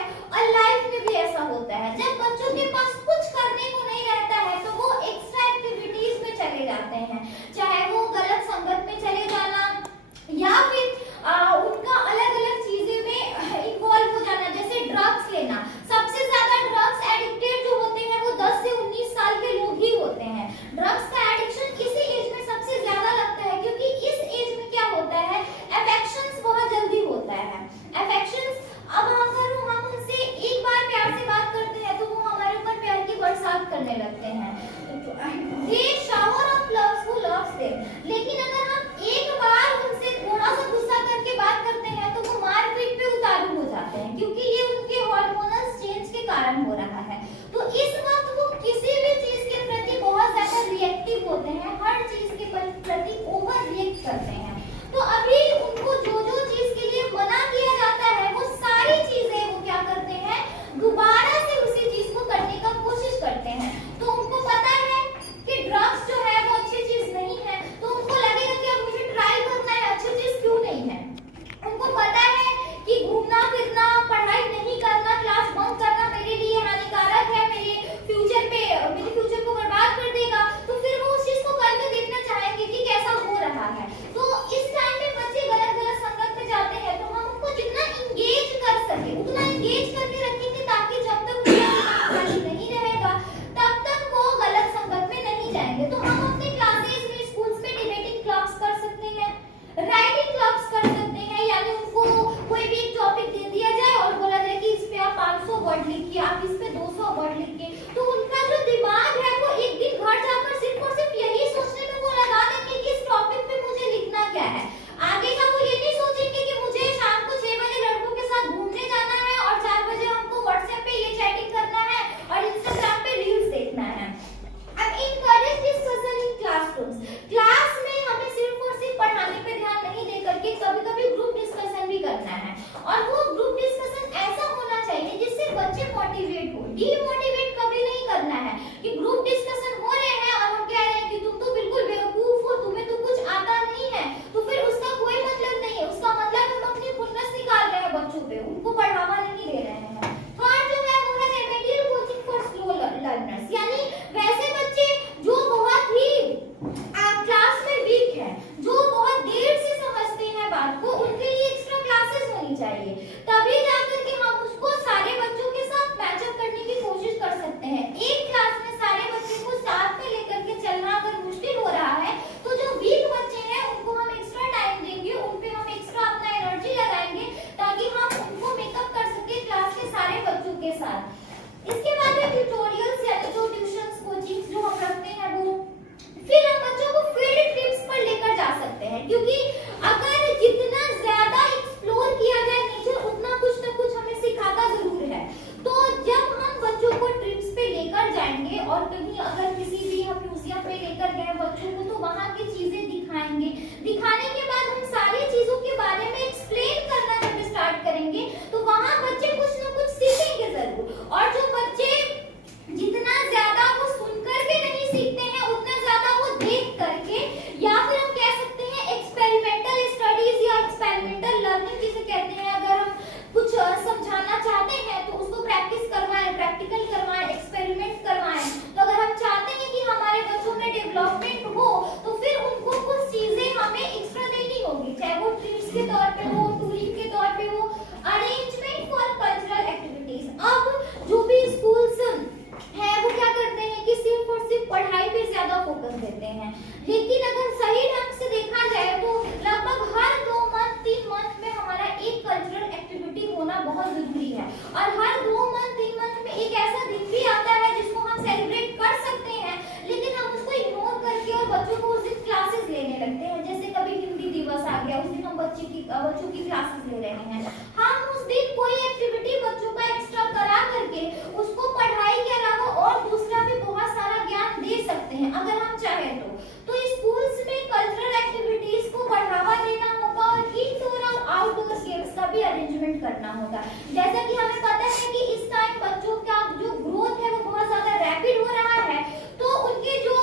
बहुत जरूरी है। और हर 2 मंथ 3 मंथ में एक ऐसा दिन भी आता है जिसको हम सेलिब्रेट कर सकते हैं, लेकिन हम उसको इग्नोर करके और बच्चों को उस दिन क्लासेस लेने लगते हैं। जैसे कभी हिंदी दिवस आ गया, उस दिन हम बच्चों की क्लासेस ले रहे हैं। हम उस दिन कोई एक्टिविटी बच्चों का एक्स्ट्रा करा करके उसको पढ़ाई के अलावा और दूसरा भी बहुत सारा ज्ञान दे सकते हैं अगर हम चाहें तो स्कूल्स में कल्चरल एक्टिविटीज को बढ़ावा देना होगा और इंडोर और आउटडोर गेम्स का भी अरेंजमेंट करना होगा। जैसा कि हमें पता है कि इस टाइम बच्चों का जो ग्रोथ है वो बहुत ज्यादा रैपिड हो रहा है, तो उनके जो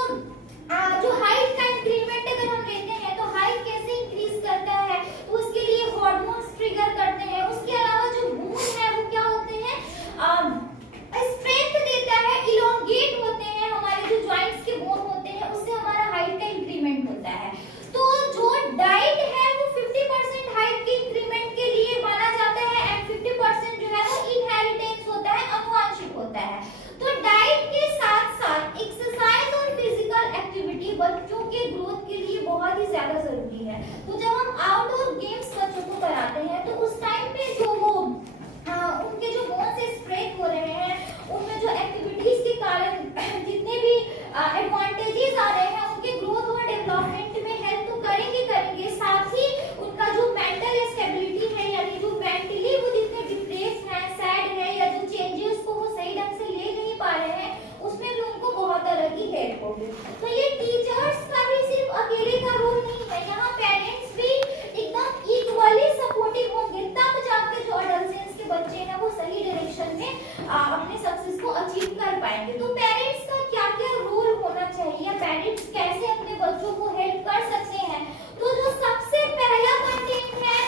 हाइट का इंक्रीमेंट अगर हम लेते हैं तो हाइट कैसे इंक्रीज करता है, तो उसके लिए हार्मोन्स ट्रिगर करते हैं। उसके अलावा जो बोन है वो क्या होते हैं, स्ट्रेंथ देता है, इलोंगेट होते हैं, हमारे जो जॉइंट्स के बोन होते हैं उससे हमारा हाइट का इंक्रीमेंट होता है। तो जो डाइट है वो 50% हाइट के इंक्रीमेंट के लिए माना जाता है एंड 50% जो है वो इनहेरिटेंस होता है, आनुवंशिक होता है। तो डाइट के साथ साथ एक्सरसाइज और फिजिकल एक्टिविटी बच्चों के ग्रोथ के लिए बहुत ही ज्यादा जरूरी है। तो जब हम आउटडोर गेम्स बच्चों को कराते हैं तो उस टाइम पे जो वो उनके जो बोन से स्ट्रेच हो रहे हैं, उनमें जो एक्टिविटीज के कारण जितने भी एडवांटेजेस आ रहे हैं उनके ग्रोथ और डेवलपमेंट में हेल्प तो करेंगे, साथ ही उनका जो मेंटल स्टेबिलिटी है, यानी जो मेंटली वो जितने डिप्रेस हैं, सैड है, या जो चेंजेस को वो सही ढंग से ले नहीं पा रहे हैं, उसमें भी उनको बहुत तरह की हेल्प होगी। तो ये टीचर्स का ही सिर्फ अकेले का रोल नहीं है, यहाँ पेरेंट्स भी एकदम इक्वली सपोर्टिव होंगे, तब जाके जो एडोलेसेंस के बच्चे हैं वो सही डायरेक्शन में अपने सक्सेस को अचीव कर पाएंगे। तो पेरेंट्स का क्या क्या रोल होना चाहिए, पेरेंट्स कैसे अपने बच्चों को हेल्प कर सकते हैं, तो जो सबसे पहला कंटेंट है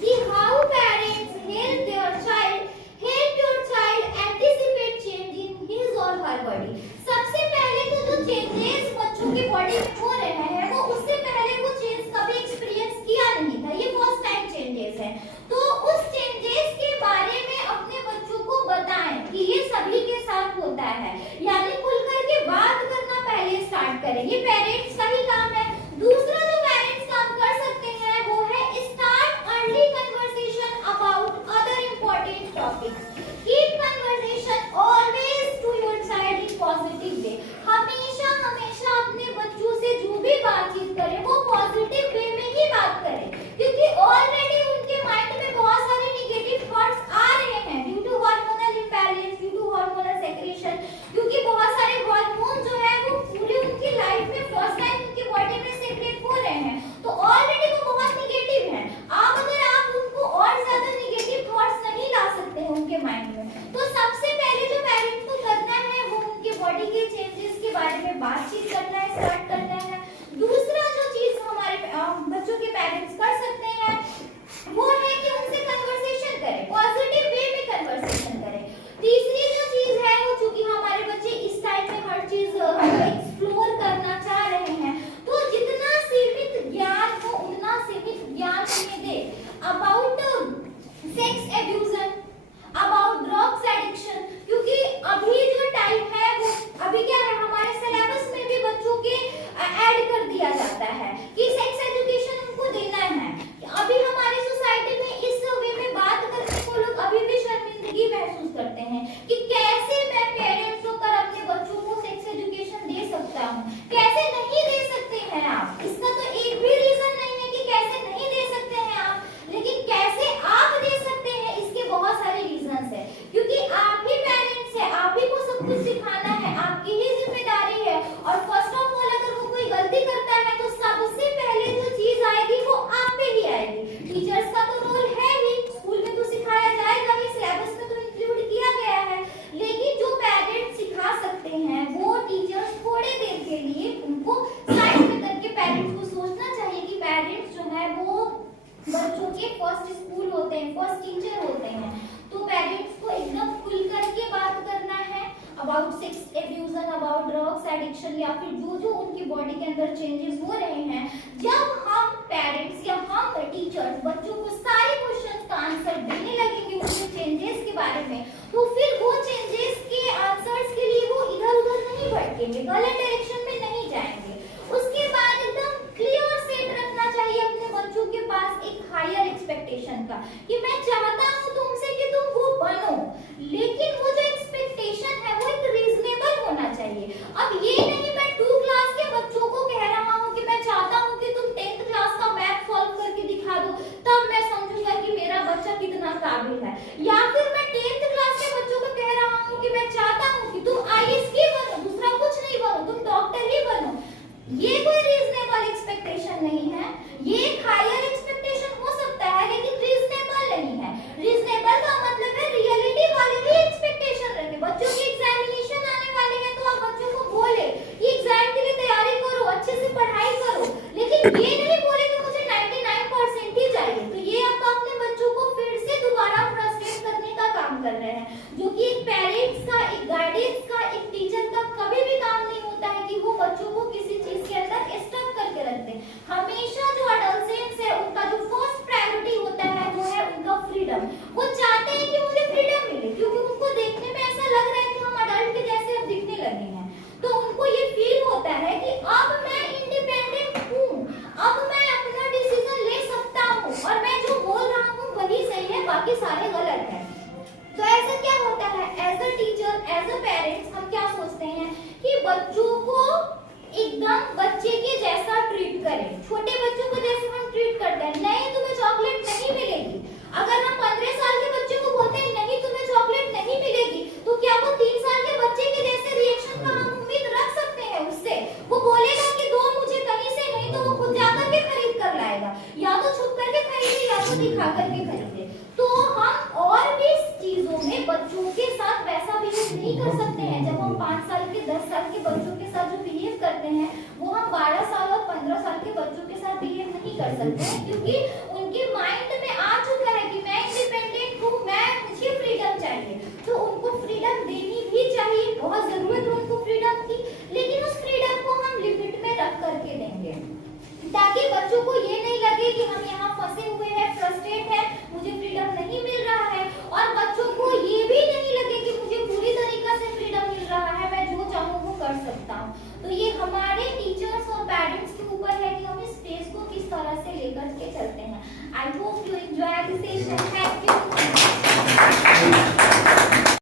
कि how parents help your child anticipate change in his और हर बॉडी। सबसे पहले तो जो चेंजेस बच्चों की बॉडी में हो रहे हैं वो उससे पहले वो चेंज कभी एक्सपीरियंस किया नहीं था, ये फर्स्ट टाइम चेंजेस है। तो उस चेंजेस के बारे में अपने बच्चों को बताएं कि ये सभी के साथ होता है, यानी खुल करके बात करना पहले स्टार्ट करें, ये पेरेंट्स का ही काम है। दूसरा जो पेरेंट्स काम कर सकते हैं वो है start early conversation about other important topics. Keep conversation always to your child in positive way. हमेशा अपने बच्चों से जो भी बातचीत करें वो पॉजिटिव वे में ही बात करें, क्योंकि ऑलरेडी उनके माइंड में बहुत सारे नेगेटिव थॉट्स आ रहे हैं due to hormonal imbalance, due to hormonal secretion, क्योंकि बहुत सारे हार्मोन जो है वो पूरे उनकी लाइफ में फर्स्ट टाइम उनकी बॉडी में सेक्रेट हो रहे हैं, तो ऑलरेडी वो बहुत नेगेटिव हैं। अब अगर आप उनको और ज्यादा नेगेटिव थॉट्स नहीं ला सकते हैं उनके माइंड में, तो सबसे पहले जो पेरेंट्स को करना है वो उनके बॉडी के चेंजेस के बारे में बातचीत करना है, स्टार्ट करना है। दूसरा जो चीज हमारे बच्चों के पेरेंट्स कर सकते हैं वो है कि उनसे कन्वर्सेशन करें, पॉजिटिव वे में कन्वर्सेशन करें। तीसरी जो चीज है वो, चूंकि हमारे बच्चे इस टाइम में हर चीज एक्सप्लोर करना चाह रहे हैं, तो जितना सीमित ज्ञान हो उतना सीमित ज्ञान उन्हें दे about sex abuse and, about drugs addiction, क्योंकि अभी जो टाइम है वो अभी क्या है, हमारे सिलेबस में भी बच्चों के ऐड कर दिया जाता है कि सेक्स एजुकेशन उनको देना है। अभी हमारी सोसाइटी में इस वे में बात करने को लोग अभी भी शर्मिंदगी महसूस करते हैं कि कैसे मैं पेरेंट्स होकर अपने बच्चों को सेक्स एजुकेशन दे सकता हूँ, कैसे नहीं दे सकते हैं आप। इसका तो एक भी रीजन नहीं है कि कैसे नहीं दे सकते हैं आप, लेकिन कैसे आप दे सकते हैं इसके बहुत सारे रीजंस है, क्योंकि आप ही पेरेंट्स हैं, आप ही को सब कुछ सिखाना है, आपकी ही जिम्मेदारी है। और फर्स्ट ऑफ ऑल अगर वो कोई गलती करता है तो सबसे पहले जो चीज आएगी वो आप पे ही आएगी। टीचर्स का तो रोल है ही, स्कूल में तो सिखाया जाएगा ही, सिलेबस में तो इंक्लूड किया गया है, लेकिन जो पेरेंट्स सिखा सकते हैं वो टीचर्स थोड़े देर के लिए उनको साइड में करके पेरेंट्स को सोचना चाहिए कि पेरेंट्स जो है वो बच्चों के फर्स्ट स्कूल होते हैं, फर्स्ट टीचर होते हैं। तो पेरेंट्स को एकदम खुल करके बात करना है about sex abuse and, about drugs addiction, या फिर जो जो उनकी बॉडी के अंदर चेंजेस हो रहे हैं। जब हम पेरेंट्स या हम टीचर्स बच्चों को सारे क्वेश्चंस का आंसर देने लगेंगे उनके चेंजेस के बारे में, तो फिर वो चेंजेस के आंसर्स के लिए वो इधर उधर नहीं भटकेंगे, गलत डायरेक्शन में नहीं जाएंगे। उसके बाद एकदम क्लियर सेट रखना चाहिए अपने बच्चों के पास एक हायर एक्सपेक्टेशन का, कि मैं चाहता हूँ तुमसे कि तुम या फिर मैं 10th क्लास के बच्चों को कह रहा हूँ कि मैं चाहता हूँ कि तुम आईएएस ही बनो, दूसरा कुछ नहीं बनो, तुम डॉक्टर ही बनो, ये कोई रीजनेबल एक्सपेक्टेशन नहीं है। ये एक हायर एक्सपेक्टेशन हो सकता है लेकिन रीजनेबल नहीं है। रीजनेबल का मतलब है रियलिटी वाले भी एक्सपेक्टेशन रखे। बच्चों की एग्जामिनेशन आने वाले हैं तो आप बच्चों को बोले कि एग्जाम के लिए तैयारी करो, अच्छे से पढ़ाई करो, लेकिन ये नहीं बोले कि मुझे 99% ही चाहिए। तो ये आप अपने बच्चों को फिर से दोबारा फ्रस्ट्रेट करने का काम कर रहे हैं, जो कि एक पेरेंट्स का, एक गाइडेंस का, एक टीचर का कभी भी काम नहीं होता है कि वो बच्चों को किसी चीज के अंदर स्टक करके रखते हैं। हमेशा जो एडोलसेंट्स है उनका जो फर्स्ट प्रायोरिटी होता है वो है उनका फ्रीडम। वो चाहते हैं कि मुझे फ्रीडम मिले, क्योंकि उनको देखने में ऐसा लग रहा है कि हम अडल्ट के जैसे अब दिखने लगे हैं। तो उनको ये फील होता है कि अब मैं इंडिपेंडेंट हूँ, अब मैं अपना डिसीजन ले सकता हूँ और मैं जो बोल रहा हूँ वही सही है, बाकी सारे गलत है। तो ऐसा क्या होता है, as a teacher, as a parents हम क्या सोचते हैं कि बच्चों को एकदम बच्चे के जैसा ट्रीट करें। छोटे बच्चों को जैसे हम ट्रीट करते हैं, नहीं तुम्हें चॉकलेट नहीं मिलेगी। अगर हम 15 साल के बच्चे को बोलते हैं नहीं तुम्हें चॉकलेट नहीं मिलेगी, तो क्या वो 3 साल के बच्चे के जैसे रिएक्शन का हम उम्मीद रख सकते हैं उससे? वो बोलेगा कि दो मुझे कहीं से, नहीं तो वो खुद जाकर के खरीद कर लाएगा, या तो छुप करके खरीदे या तो दिखा करके खरीदे। तो हम और भी चीजों में बच्चों के साथ वैसा बिहेव नहीं कर सकते हैं। जब हम 5 साल के 10 साल के बच्चों के साथ जो बिहेव करते हैं वो हम 12 साल और 15 साल के बच्चों के साथ बिहेव नहीं कर सकते हैं, क्योंकि